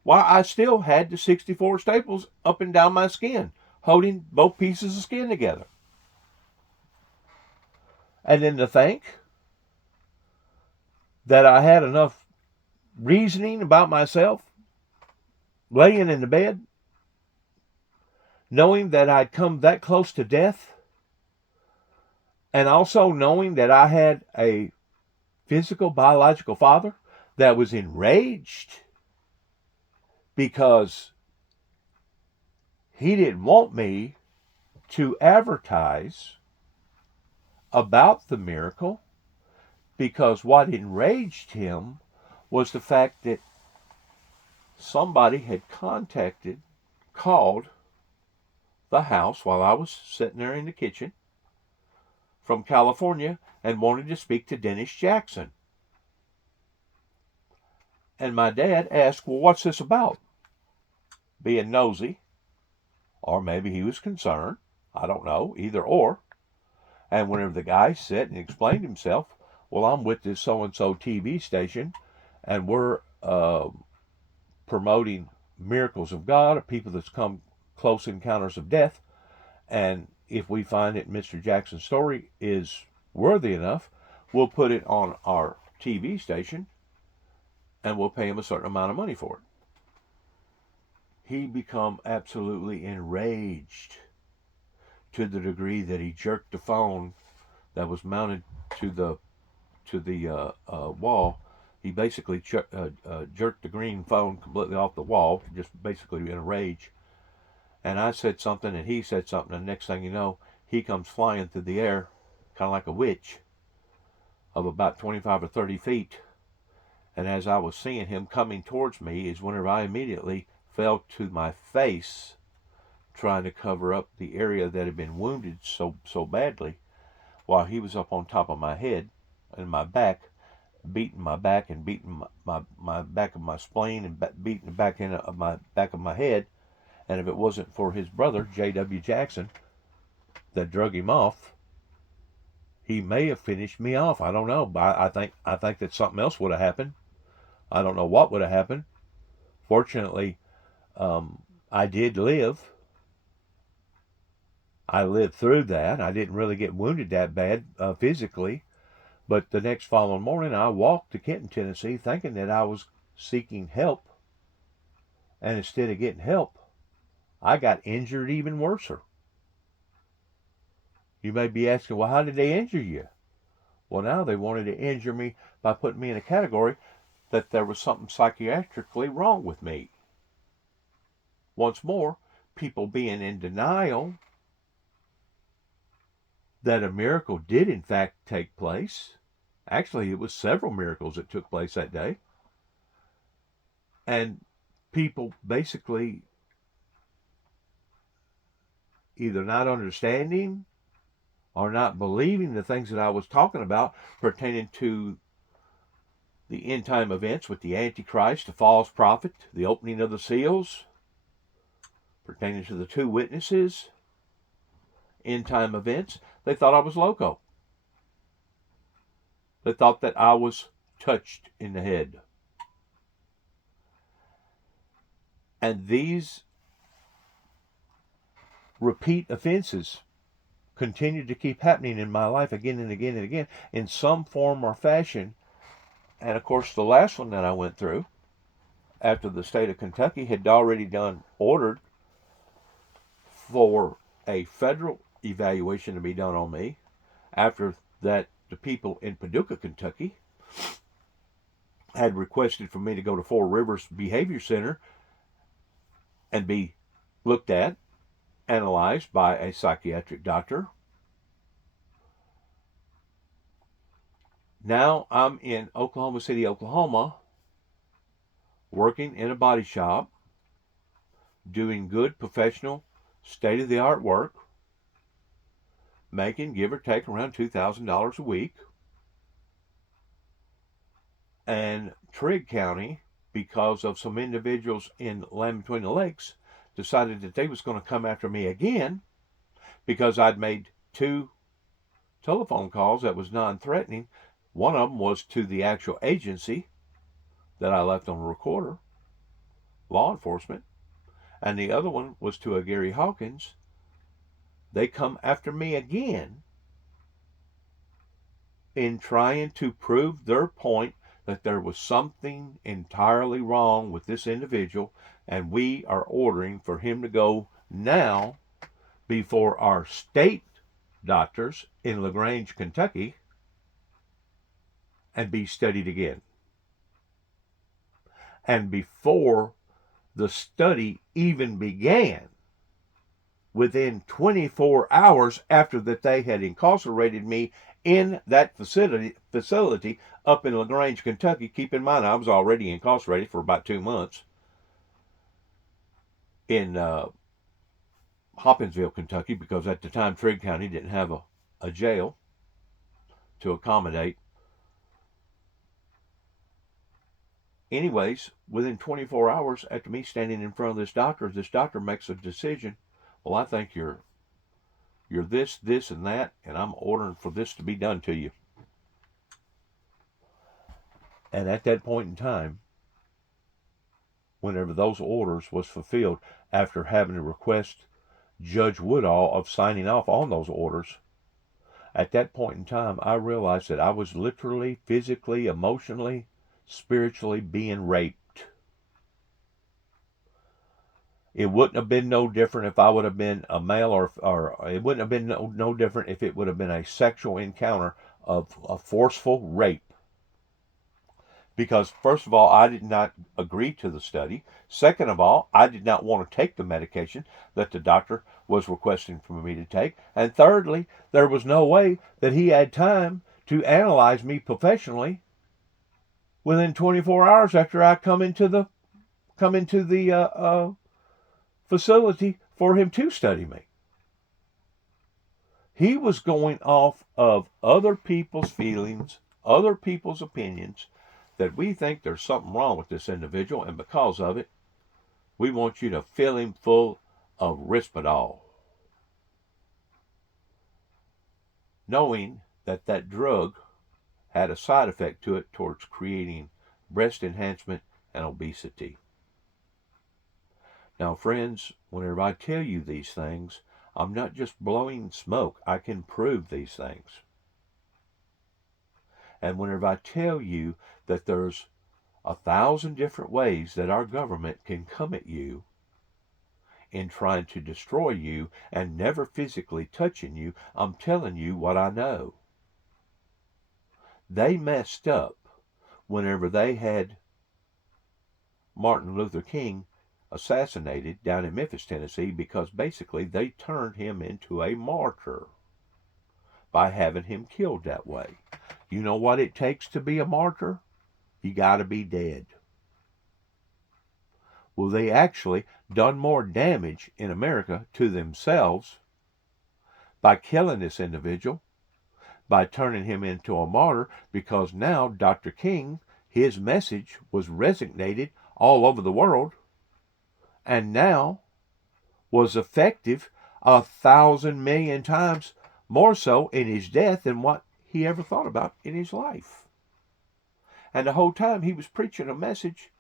while I still had the 64 staples up and down my skin, holding both pieces of skin together. And then to think that I had enough reasoning about myself, laying in the bed, knowing that I'd come that close to death, and also knowing that I had a physical, biological father that was enraged because he didn't want me to advertise about the miracle, because what enraged him was the fact that somebody had called the house while I was sitting there in the kitchen from California and wanted to speak to Dennis Jackson. And my dad asked, well, what's this about? Being nosy, or maybe he was concerned. I don't know, either or. And whenever the guy sat and explained himself, well, I'm with this so-and-so TV station, and we're promoting miracles of God, or people that's come close encounters of death. And if we find that Mr. Jackson's story is worthy enough, we'll put it on our TV station, and we'll pay him a certain amount of money for it. He become absolutely enraged, to the degree that he jerked the phone that was mounted to the wall. He basically jerked the green phone completely off the wall, just basically in a rage. And I said something, and he said something, and next thing you know, he comes flying through the air, kind of like a witch, of about 25 or 30 feet. And as I was seeing him coming towards me, is whenever I immediately fell to my face, trying to cover up the area that had been wounded so badly, while he was up on top of my head and my back, beating my back and beating my back of my spleen, and beating the back end of my back of my head. And if it wasn't for his brother, J.W. Jackson, that drug him off, he may have finished me off. I don't know. But I think that something else would have happened. I don't know what would have happened. Fortunately, I did live. I lived through that. I didn't really get wounded that bad physically. But the next following morning, I walked to Kenton, Tennessee, thinking that I was seeking help. And instead of getting help, I got injured even worse. You may be asking, well, how did they injure you? Well, now they wanted to injure me by putting me in a category that there was something psychiatrically wrong with me. Once more, people being in denial that a miracle did in fact take place. Actually, it was several miracles that took place that day. And people basically either not understanding or not believing the things that I was talking about pertaining to the end time events with the Antichrist, the false prophet, the opening of the seals, pertaining to the two witnesses, end time events. They thought I was loco. They thought that I was touched in the head. And these repeat offenses continue to keep happening in my life again and again and again in some form or fashion. And of course, the last one that I went through after the state of Kentucky had already ordered for a federal evaluation to be done on me. After that, the people in Paducah, Kentucky had requested for me to go to Four Rivers Behavior Center and be looked at, analyzed by a psychiatric doctor. Now I'm in Oklahoma City, Oklahoma, working in a body shop, doing good, professional, state-of-the-art work, making, give or take, around $2,000 a week. And Trigg County, because of some individuals in Land Between the Lakes, decided that they was going to come after me again because I'd made 2 telephone calls that was non-threatening. One of them was to the actual agency that I left on a recorder, law enforcement, and the other one was to a Gary Hawkins. They come after me again in trying to prove their point that there was something entirely wrong with this individual, and we are ordering for him to go now before our state doctors in LaGrange, Kentucky, and be studied again. And before the study even began, within 24 hours after that they had incarcerated me in that facility up in LaGrange, Kentucky. Keep in mind, I was already incarcerated for about 2 months in Hopkinsville, Kentucky, because at the time Trigg County didn't have a jail to accommodate. Anyways, within 24 hours after me standing in front of this doctor makes a decision. Well, I think you're this, this, and that, and I'm ordering for this to be done to you. And at that point in time, whenever those orders was fulfilled, after having to request Judge Woodall of signing off on those orders, at that point in time, I realized that I was literally, physically, emotionally, spiritually being raped. It wouldn't have been no different if I would have been a male, or it wouldn't have been no different if it would have been a sexual encounter of a forceful rape. Because first of all, I did not agree to the study. Second of all, I did not want to take the medication that the doctor was requesting for me to take. And thirdly, there was no way that he had time to analyze me professionally within 24 hours after I come into the facility for him to study me. He was going off of other people's feelings, other people's opinions, that we think there's something wrong with this individual, and because of it, we want you to fill him full of Risperdal, knowing that that drug had a side effect to it towards creating breast enhancement and obesity. Now, friends, whenever I tell you these things, I'm not just blowing smoke. I can prove these things. And whenever I tell you that there's 1,000 different ways that our government can come at you in trying to destroy you and never physically touching you, I'm telling you what I know. They messed up whenever they had Martin Luther King assassinated down in Memphis, Tennessee, because basically they turned him into a martyr by having him killed that way. You know what it takes to be a martyr? You got to be dead. Well, they actually done more damage in America to themselves by killing this individual, by turning him into a martyr, because now Dr. King, his message was resonated all over the world, and now was effective 1,000 million times more so in his death than what he ever thought about in his life. And the whole time he was preaching a message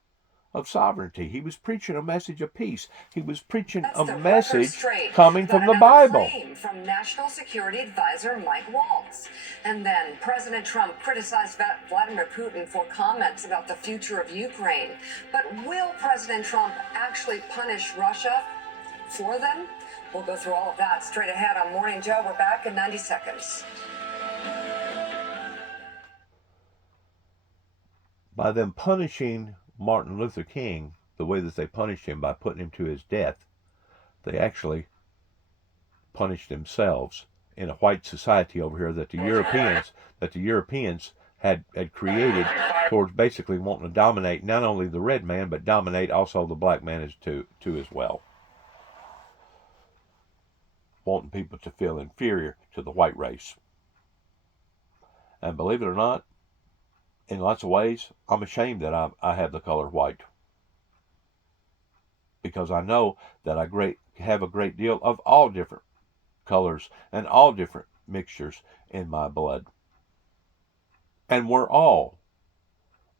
of sovereignty. He was preaching a message of peace. He was preaching That's a message straight. coming Got from the another Bible. claim from National Security Advisor Mike Waltz. And then President Trump criticized Vladimir Putin for comments about the future of Ukraine. But will President Trump actually punish Russia for them? We'll go through all of that straight ahead on Morning Joe. We're back in 90 seconds. By them punishing Martin Luther King the way that they punished him by putting him to his death, they actually punished themselves in a white society over here that the Europeans had created towards basically wanting to dominate not only the red man but dominate also the black man too as well. Wanting people to feel inferior to the white race. And believe it or not, in lots of ways, I'm ashamed that I have the color white. Because I know that I have a great deal of all different colors and all different mixtures in my blood. And we're all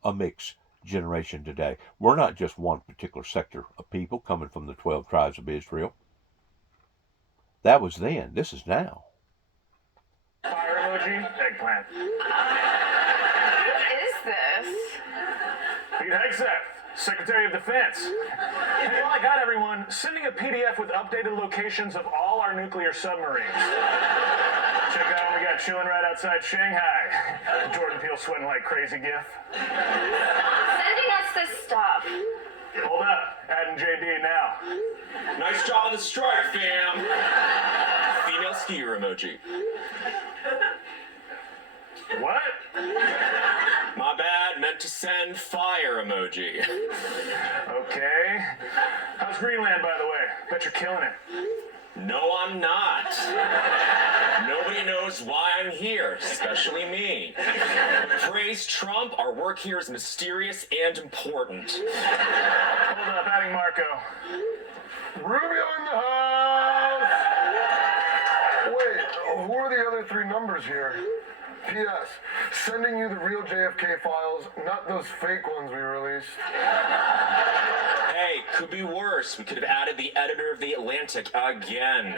a mixed generation today. We're not just one particular sector of people coming from the 12 tribes of Israel. That was then. This is now. Fire emoji, eggplant. Pete Hegseth, Secretary of Defense. Hey, well, I got everyone sending a PDF with updated locations of all our nuclear submarines. Check out what we got chilling right outside Shanghai. Jordan Peele sweating like crazy gif. Sending us this stuff. Hold up, adding JD now. Nice job on the strike, fam. Female skier emoji. What? My bad, meant to send fire emoji. Okay. How's Greenland, by the way? Bet you're killing it. No, I'm not. Nobody knows why I'm here, especially me. But praise Trump, our work here is mysterious and important. Hold up, adding Marco. Rubio in the house! Wait, who are the other three numbers here? P.S. Sending you the real JFK files, not those fake ones we released. Hey, could be worse. We could have added the editor of The Atlantic again.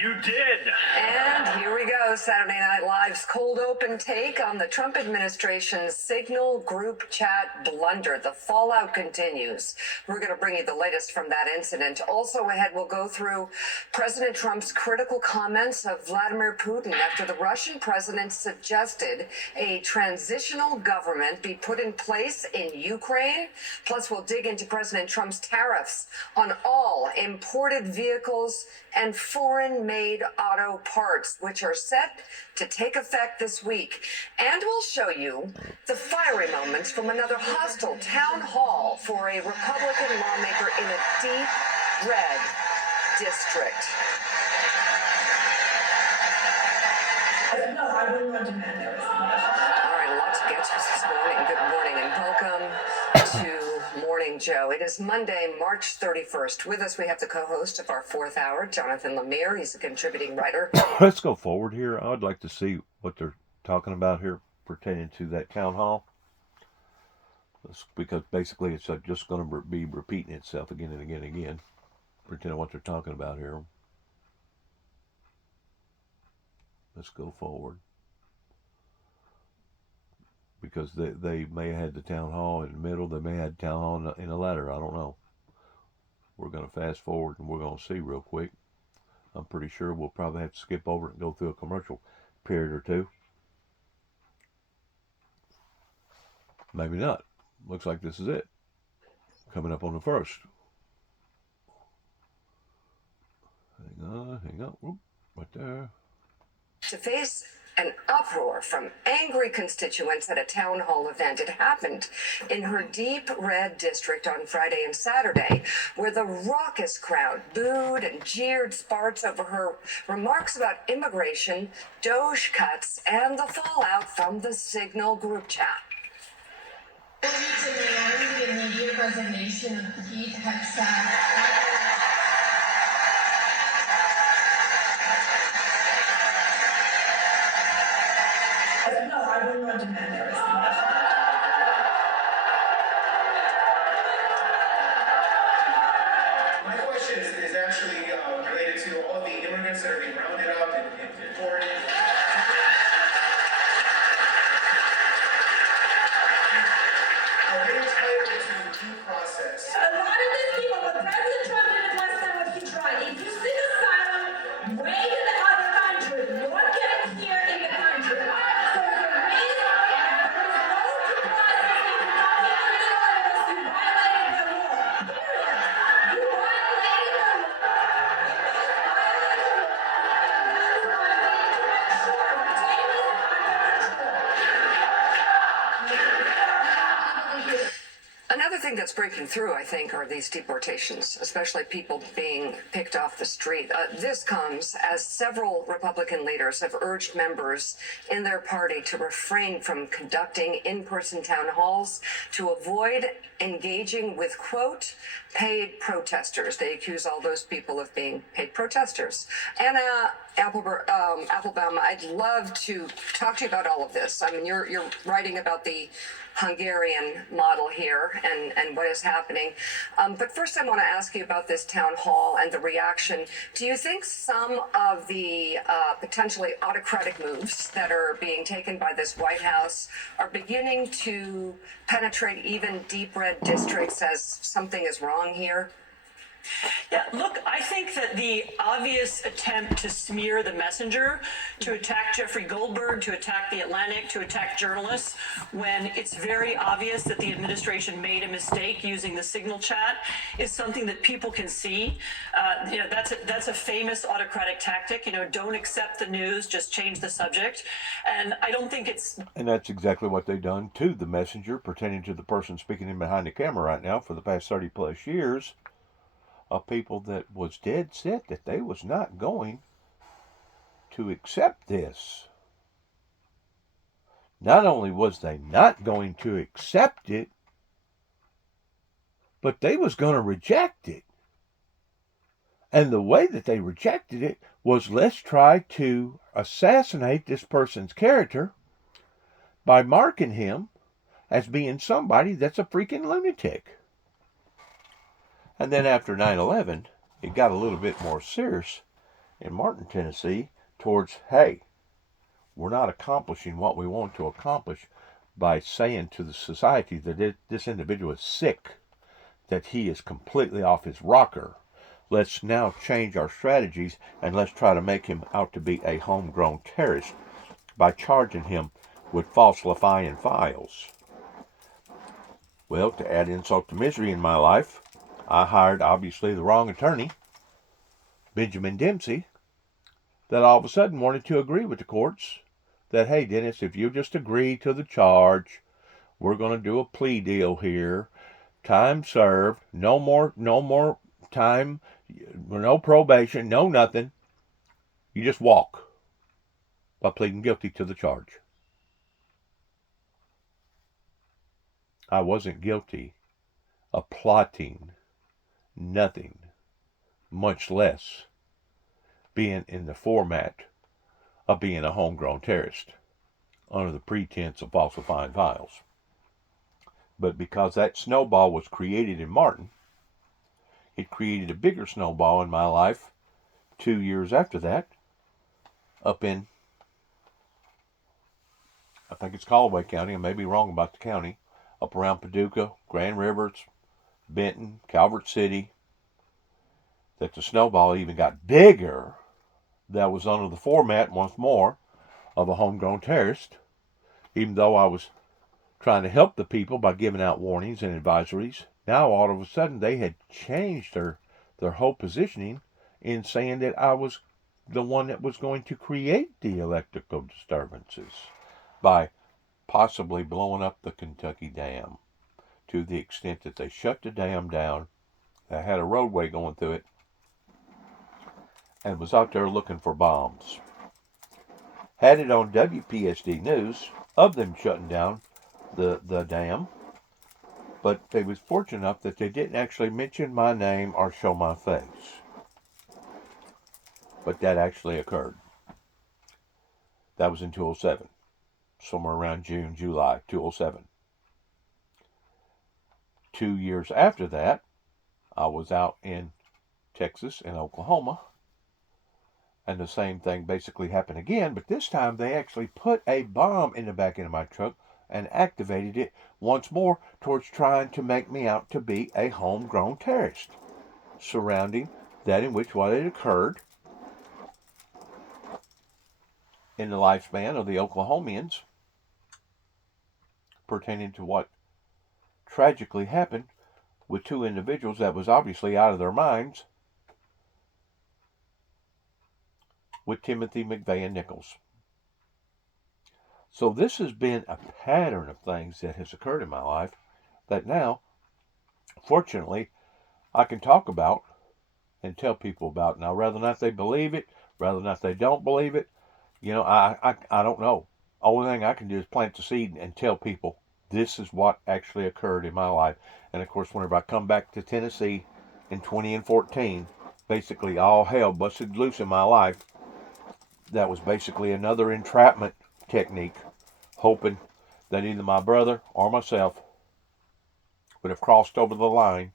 You did! And here we go, Saturday Night Live's cold open take on the Trump administration's Signal group chat blunder. The fallout continues. We're going to bring you the latest from that incident. Also ahead, we'll go through President Trump's critical comments of Vladimir Putin after the Russian president suggested a transitional government be put in place in Ukraine. Plus, we'll dig into President Trump's tariffs on all imported vehicles and foreign-made auto parts, which are set to take effect this week. And we'll show you the fiery moments from another hostile town hall for a Republican lawmaker in a deep red district. No, I wouldn't want to demand there. All right, a lot to get to this morning. Good morning and welcome to Morning Joe. It is Monday, March 31st. With us, we have the co-host of our fourth hour, Jonathan Lemire. He's a contributing writer. Let's go forward here. I would like to see what they're talking about here pertaining to that town hall. Because basically it's just going to be repeating itself again and again and again. Pretending what they're talking about here. Let's go forward. Because they may have had the town hall in the middle. They may have had the town hall in the latter. I don't know. We're going to fast forward and we're going to see real quick. I'm pretty sure we'll probably have to skip over it and go through a commercial period or two. Maybe not. Looks like this is it. coming up on the 1st. Hang on. Whoop, right there. To face an uproar from angry constituents at a town hall event. It happened in her deep red district on Friday and Saturday, where the raucous crowd booed and jeered Spartz over her remarks about immigration, Doge cuts, and the fallout from the Signal group chat. The immediate resignation of Pete Hegseth. No, I will not demand their resignation. My question is actually related to all the immigrants that are being rounded up and deported. Are they entitled to due process? A lot of these people, what President Trump did is less than what he tried. If you seek asylum way in the other country, you won't get it here in the country. So the reason there is no due process if you come here illegal unless you violated the law. Period. You violated the law. Another thing that's breaking through, I think, are these deportations, especially people being picked off the street. This comes as several Republican leaders have urged members in their party to refrain from conducting in-person town halls to avoid engaging with, quote, paid protesters. They accuse all those people of being paid protesters. Anna Applebaum, I'd love to talk to you about all of this. I mean, you're writing about the Hungarian model here and what is happening. But first I want to ask you about this town hall and the reaction. Do you think some of the potentially autocratic moves that are being taken by this White House are beginning to penetrate even deep red districts as something is wrong here? Yeah, look, I think that the obvious attempt to smear the messenger, to attack Jeffrey Goldberg, to attack The Atlantic, to attack journalists, when it's very obvious that the administration made a mistake using the Signal chat, is something that people can see. That's a famous autocratic tactic. Don't accept the news, just change the subject. And I don't think it's... And that's exactly what they've done to the messenger, pertaining to the person speaking in behind the camera right now for the past 30 plus years. Of people that was dead set that they was not going to accept this. Not only was they not going to accept it, but they was going to reject it. And the way that they rejected it was, let's try to assassinate this person's character by marking him as being somebody that's a freaking lunatic. And then after 9/11, it got a little bit more serious in Martin, Tennessee, towards, hey, we're not accomplishing what we want to accomplish by saying to the society that this individual is sick, that he is completely off his rocker. Let's now change our strategies and let's try to make him out to be a homegrown terrorist by charging him with falsifying files. Well, to add insult to misery in my life, I hired, obviously, the wrong attorney, Benjamin Dempsey, that all of a sudden wanted to agree with the courts that, hey, Dennis, if you just agree to the charge, we're going to do a plea deal here, time served, no more time, no probation, no nothing. You just walk by pleading guilty to the charge. I wasn't guilty of plotting nothing, much less being in the format of being a homegrown terrorist under the pretense of falsifying files. But because that snowball was created in Martin, it created a bigger snowball in my life 2 years after that, up in, I think it's Caldwell County, I may be wrong about the county, up around Paducah, Grand Rivers, Benton, Calvert City, that the snowball even got bigger. That was under the format, once more, of a homegrown terrorist, even though I was trying to help the people by giving out warnings and advisories Now all of a sudden they had changed their whole positioning in saying that I was the one that was going to create the electrical disturbances by possibly blowing up the Kentucky Dam, to the extent that they shut the dam down. They had a roadway going through it and was out there looking for bombs. Had it on WPSD News of them shutting down the dam, but they was fortunate enough that they didn't actually mention my name or show my face. But that actually occurred. That was in 2007, somewhere around June, July 2007. 2 years after that, I was out in Texas and Oklahoma, and the same thing basically happened again, but this time they actually put a bomb in the back end of my truck and activated it once more towards trying to make me out to be a homegrown terrorist, surrounding that in which what had occurred in the lifespan of the Oklahomians, pertaining to what tragically happened with two individuals that was obviously out of their minds, with Timothy McVeigh and Nichols. So this has been a pattern of things that has occurred in my life that now, fortunately, I can talk about and tell people about. Now, whether or not they believe it, whether or not they don't believe it, I don't know. Only thing I can do is plant the seed and tell people this is what actually occurred in my life. And of course, whenever I come back to Tennessee in 2014, basically all hell busted loose in my life. That was basically another entrapment technique, hoping that either my brother or myself would have crossed over the line.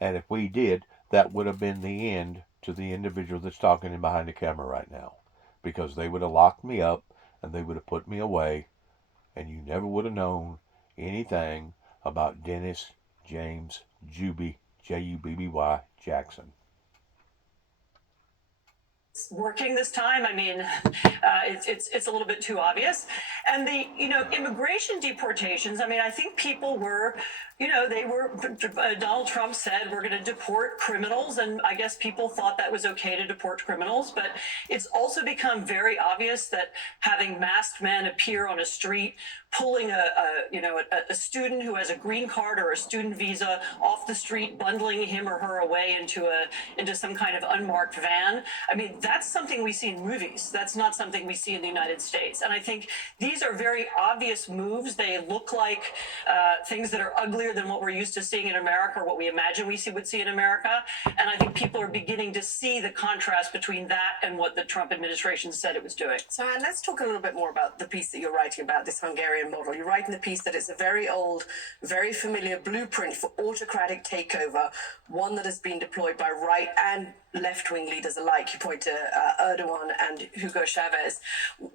And if we did, that would have been the end to the individual that's talking in behind the camera right now. Because they would have locked me up and they would have put me away, and you never would have known anything about Dennis James Jubby, Jubby Jackson. Working this time. I mean, it's a little bit too obvious. And the immigration deportations. I mean, I think people were, they were. Donald Trump said we're going to deport criminals, and I guess people thought that was okay to deport criminals. But it's also become very obvious that having masked men appear on a street, pulling a student who has a green card or a student visa off the street, bundling him or her away into some kind of unmarked van. I mean, that's something we see in movies. That's not something we see in the United States. And I think these are very obvious moves. They look like things that are uglier than what we're used to seeing in America or what we imagine we would see in America. And I think people are beginning to see the contrast between that and what the Trump administration said it was doing. So let's talk a little bit more about the piece that you're writing about, this Hungarian model. You write in the piece that it's a very old, very familiar blueprint for autocratic takeover, one that has been deployed by right and left-wing leaders alike. You point to Erdogan and Hugo Chavez.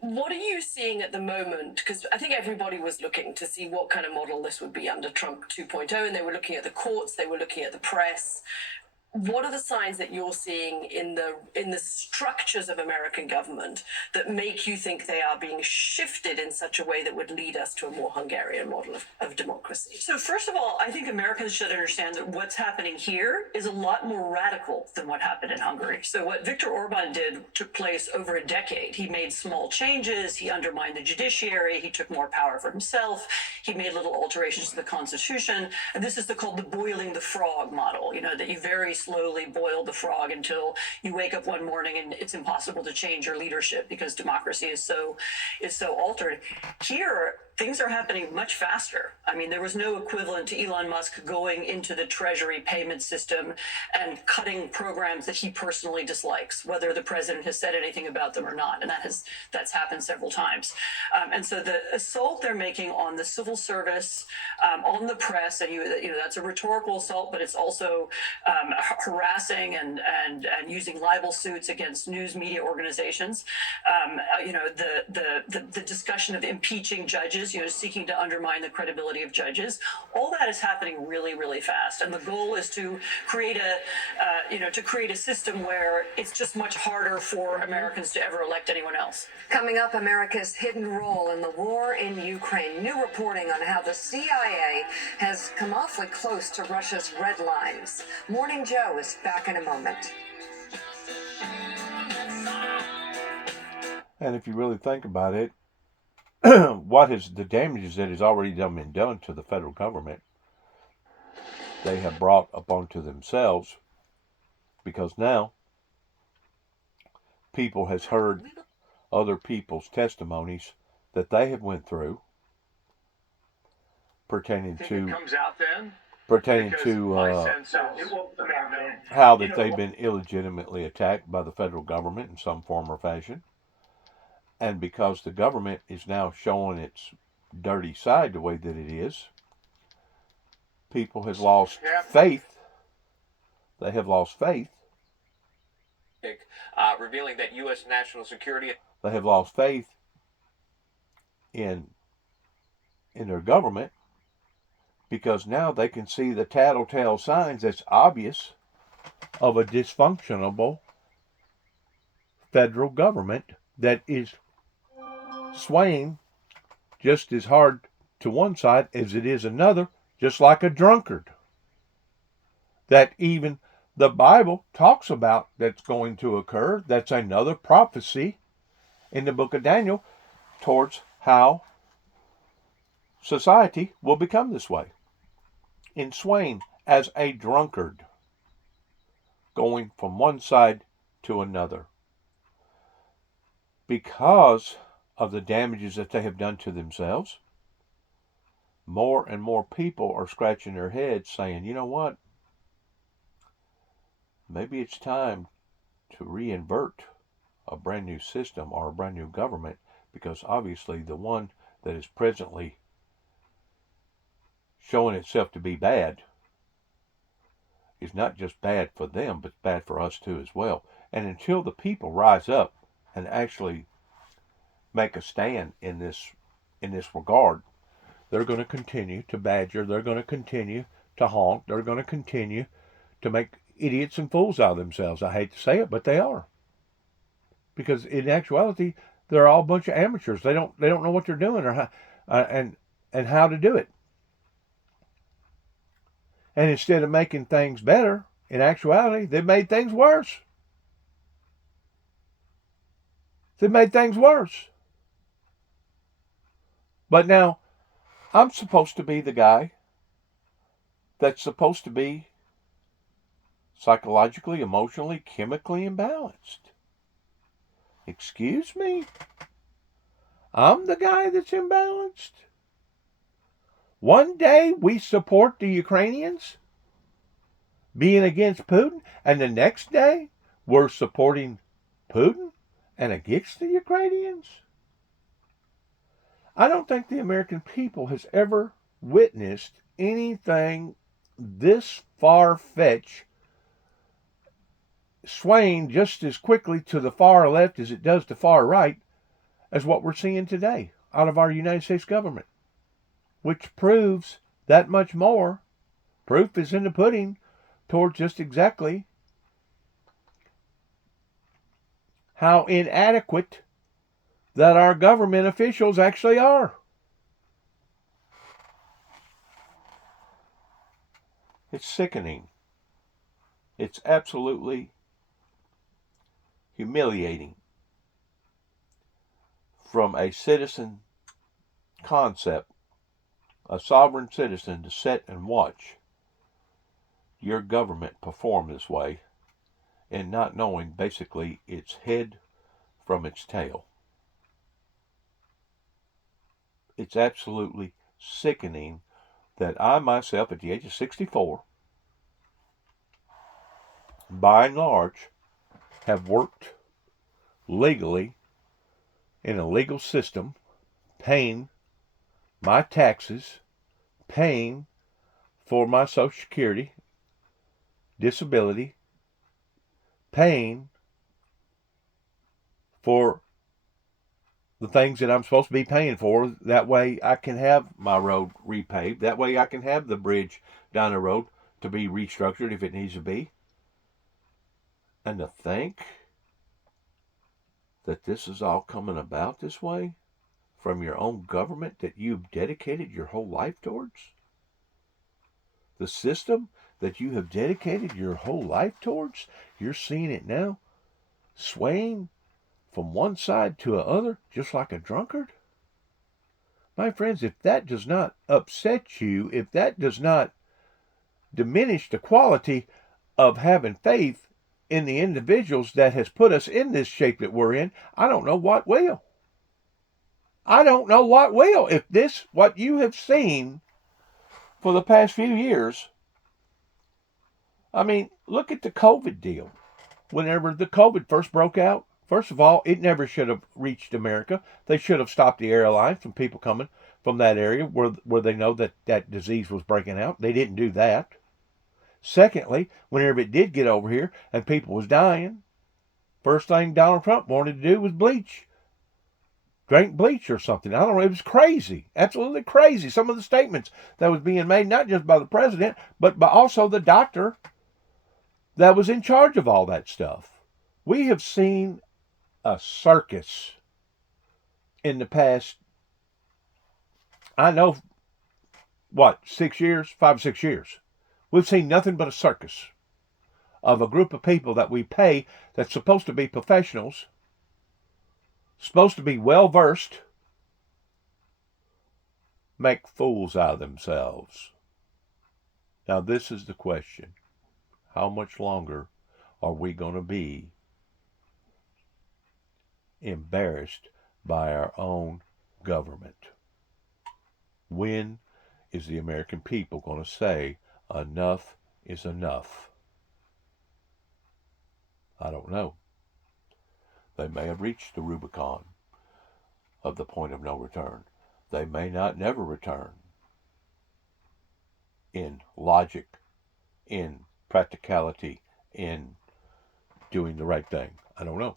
What are you seeing at the moment? Because I think everybody was looking to see what kind of model this would be under Trump 2.0, and they were looking at the courts, they were looking at the press. What are the signs that you're seeing in the structures of American government that make you think they are being shifted in such a way that would lead us to a more Hungarian model of democracy? So first of all, I think Americans should understand that what's happening here is a lot more radical than what happened in Hungary. So what Viktor Orban did took place over a decade. He made small changes. He undermined the judiciary. He took more power for himself. He made little alterations to the Constitution. And this is called the boiling the frog model, that you very slowly boil the frog until you wake up one morning and it's impossible to change your leadership because democracy is so altered. Here, things are happening much faster. I mean, there was no equivalent to Elon Musk going into the Treasury payment system and cutting programs that he personally dislikes, whether the president has said anything about them or not. And that's happened several times. And so the assault they're making on the civil service, on the press, and that's a rhetorical assault, but it's also harassing and using libel suits against news media organizations. The discussion of impeaching judges judges, seeking to undermine the credibility of judges. All that is happening really, really fast. And the goal is to create a system where it's just much harder for Americans to ever elect anyone else. Coming up, America's hidden role in the war in Ukraine. New reporting on how the CIA has come awfully close to Russia's red lines. Morning Joe is back in a moment. And if you really think about it, what is the damages that has already been done to the federal government, they have brought upon to themselves, because now people has heard other people's testimonies that they have went through pertaining to how that they've been illegitimately attacked by the federal government in some form or fashion. And because the government is now showing its dirty side the way that it is, people have lost faith. They have lost faith. Revealing that U.S. national security. They have lost faith in their government, because now they can see the tattletale signs that's obvious of a dysfunctional federal government that is swaying just as hard to one side as it is another, just like a drunkard. That even the Bible talks about that's going to occur. That's another prophecy in the book of Daniel towards how society will become this way. In swaying as a drunkard, going from one side to another. Because of the damages that they have done to themselves, more and more people are scratching their heads saying, you know what? Maybe it's time to reinvert a brand new system or a brand new government, because obviously the one that is presently showing itself to be bad is not just bad for them, but bad for us too as well. And until the people rise up and actually make a stand in this regard, they're going to continue to badger, they're going to continue to honk, they're going to continue to make idiots and fools out of themselves. I hate to say it, but they are. Because in actuality, they're all a bunch of amateurs. They don't know what they're doing or how, and how to do it. And instead of making things better, in actuality, they've made things worse. They've made things worse. But now, I'm supposed to be the guy that's supposed to be psychologically, emotionally, chemically imbalanced. Excuse me? I'm the guy that's imbalanced? One day we support the Ukrainians being against Putin, and the next day we're supporting Putin and against the Ukrainians? I don't think the American people has ever witnessed anything this far-fetched, swaying just as quickly to the far left as it does to far right, as what we're seeing today out of our United States government. Which proves that much more. Proof is in the pudding towards just exactly how inadequate that our government officials actually are. It's sickening. It's absolutely humiliating from a citizen concept, a sovereign citizen, to sit and watch your government perform this way and not knowing basically its head from its tail. It's absolutely sickening that I myself, at the age of 64, by and large, have worked legally in a legal system, paying my taxes, paying for my Social Security, disability, paying for the things that I'm supposed to be paying for. That way I can have my road repaved. That way I can have the bridge down the road to be restructured if it needs to be. And to think that this is all coming about this way from your own government that you've dedicated your whole life towards. The system that you have dedicated your whole life towards, you're seeing it now swaying from one side to the other, just like a drunkard? My friends, if that does not upset you, if that does not diminish the quality of having faith in the individuals that has put us in this shape that we're in, I don't know what will. I don't know what will. If this, what you have seen for the past few years, I mean, look at the COVID deal. Whenever the COVID first broke out, first of all, it never should have reached America. They should have stopped the airlines from people coming from that area where they know that that disease was breaking out. They didn't do that. Secondly, whenever it did get over here and people was dying, first thing Donald Trump wanted to do was bleach. Drink bleach or something. I don't know. It was crazy. Absolutely crazy. Some of the statements that was being made, not just by the president, but by also the doctor that was in charge of all that stuff. We have seen a circus in the past, I know, 6 years? 5 or 6 years. We've seen nothing but a circus of a group of people that we pay that's supposed to be professionals, supposed to be well-versed, make fools out of themselves. Now this is the question. How much longer are we going to be embarrassed by our own government? When is the American people going to say enough is enough? I don't know. They may have reached the Rubicon of the point of no return. They may not never return in logic, in practicality, in doing the right thing. I don't know.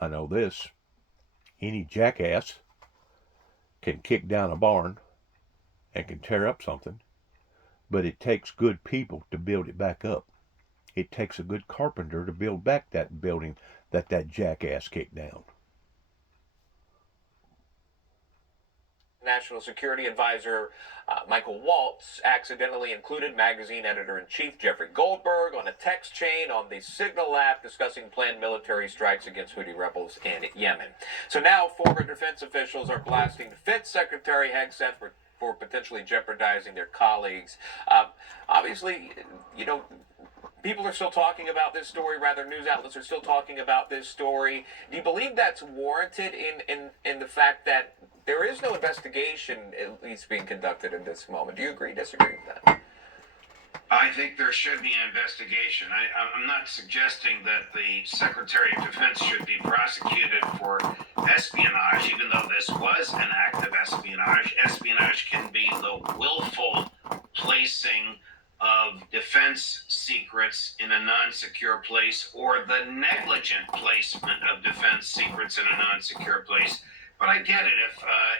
I know this. Any jackass can kick down a barn and can tear up something, but it takes good people to build it back up. It takes a good carpenter to build back that building that jackass kicked down. National Security Advisor Michael Waltz accidentally included magazine editor-in-chief Jeffrey Goldberg on a text chain on the Signal app discussing planned military strikes against Houthi rebels in Yemen. So now former defense officials are blasting Defense Secretary Hegseth for potentially jeopardizing their colleagues. Obviously, people are still talking about this story, news outlets are still talking about this story. Do you believe that's warranted in the fact that there is no investigation at least being conducted in this moment? Do you agree, disagree with that? I think there should be an investigation. I'm not suggesting that the Secretary of Defense should be prosecuted for espionage, even though this was an act of espionage. Espionage can be the willful placing of defense secrets in a non-secure place, or the negligent placement of defense secrets in a non-secure place. But I get it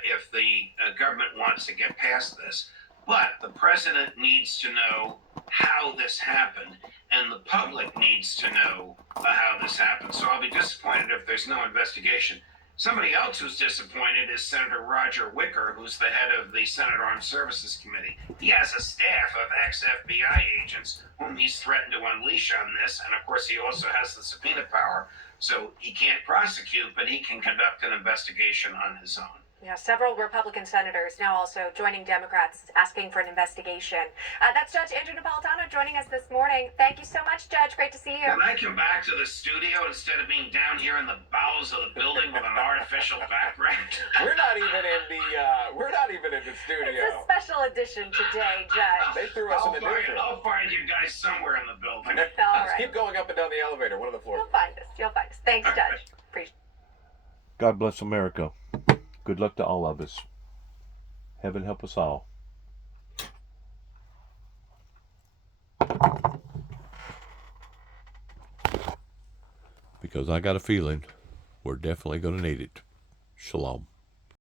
if the government wants to get past this. But the president needs to know how this happened, and the public needs to know how this happened. So I'll be disappointed if there's no investigation. Somebody else who's disappointed is Senator Roger Wicker, who's the head of the Senate Armed Services Committee. He has a staff of ex-FBI agents whom he's threatened to unleash on this, and of course he also has the subpoena power. So he can't prosecute, but he can conduct an investigation on his own. Yeah, several Republican senators now also joining Democrats asking for an investigation. That's Judge Andrew Napolitano joining us this morning. Thank you so much, Judge. Great to see you. Can I come back to the studio instead of being down here in the bowels of the building with an artificial background? We're not even in the studio. It's a special edition today, Judge. They threw us in the newsroom. I'll find you guys somewhere in the building. All right. Keep going up and down the elevator, one of the floors. You'll find us. You'll find us. Thanks, Judge. Appreciate it. God bless America. Good luck to all of us. Heaven help us all. Because I got a feeling we're definitely going to need it. Shalom.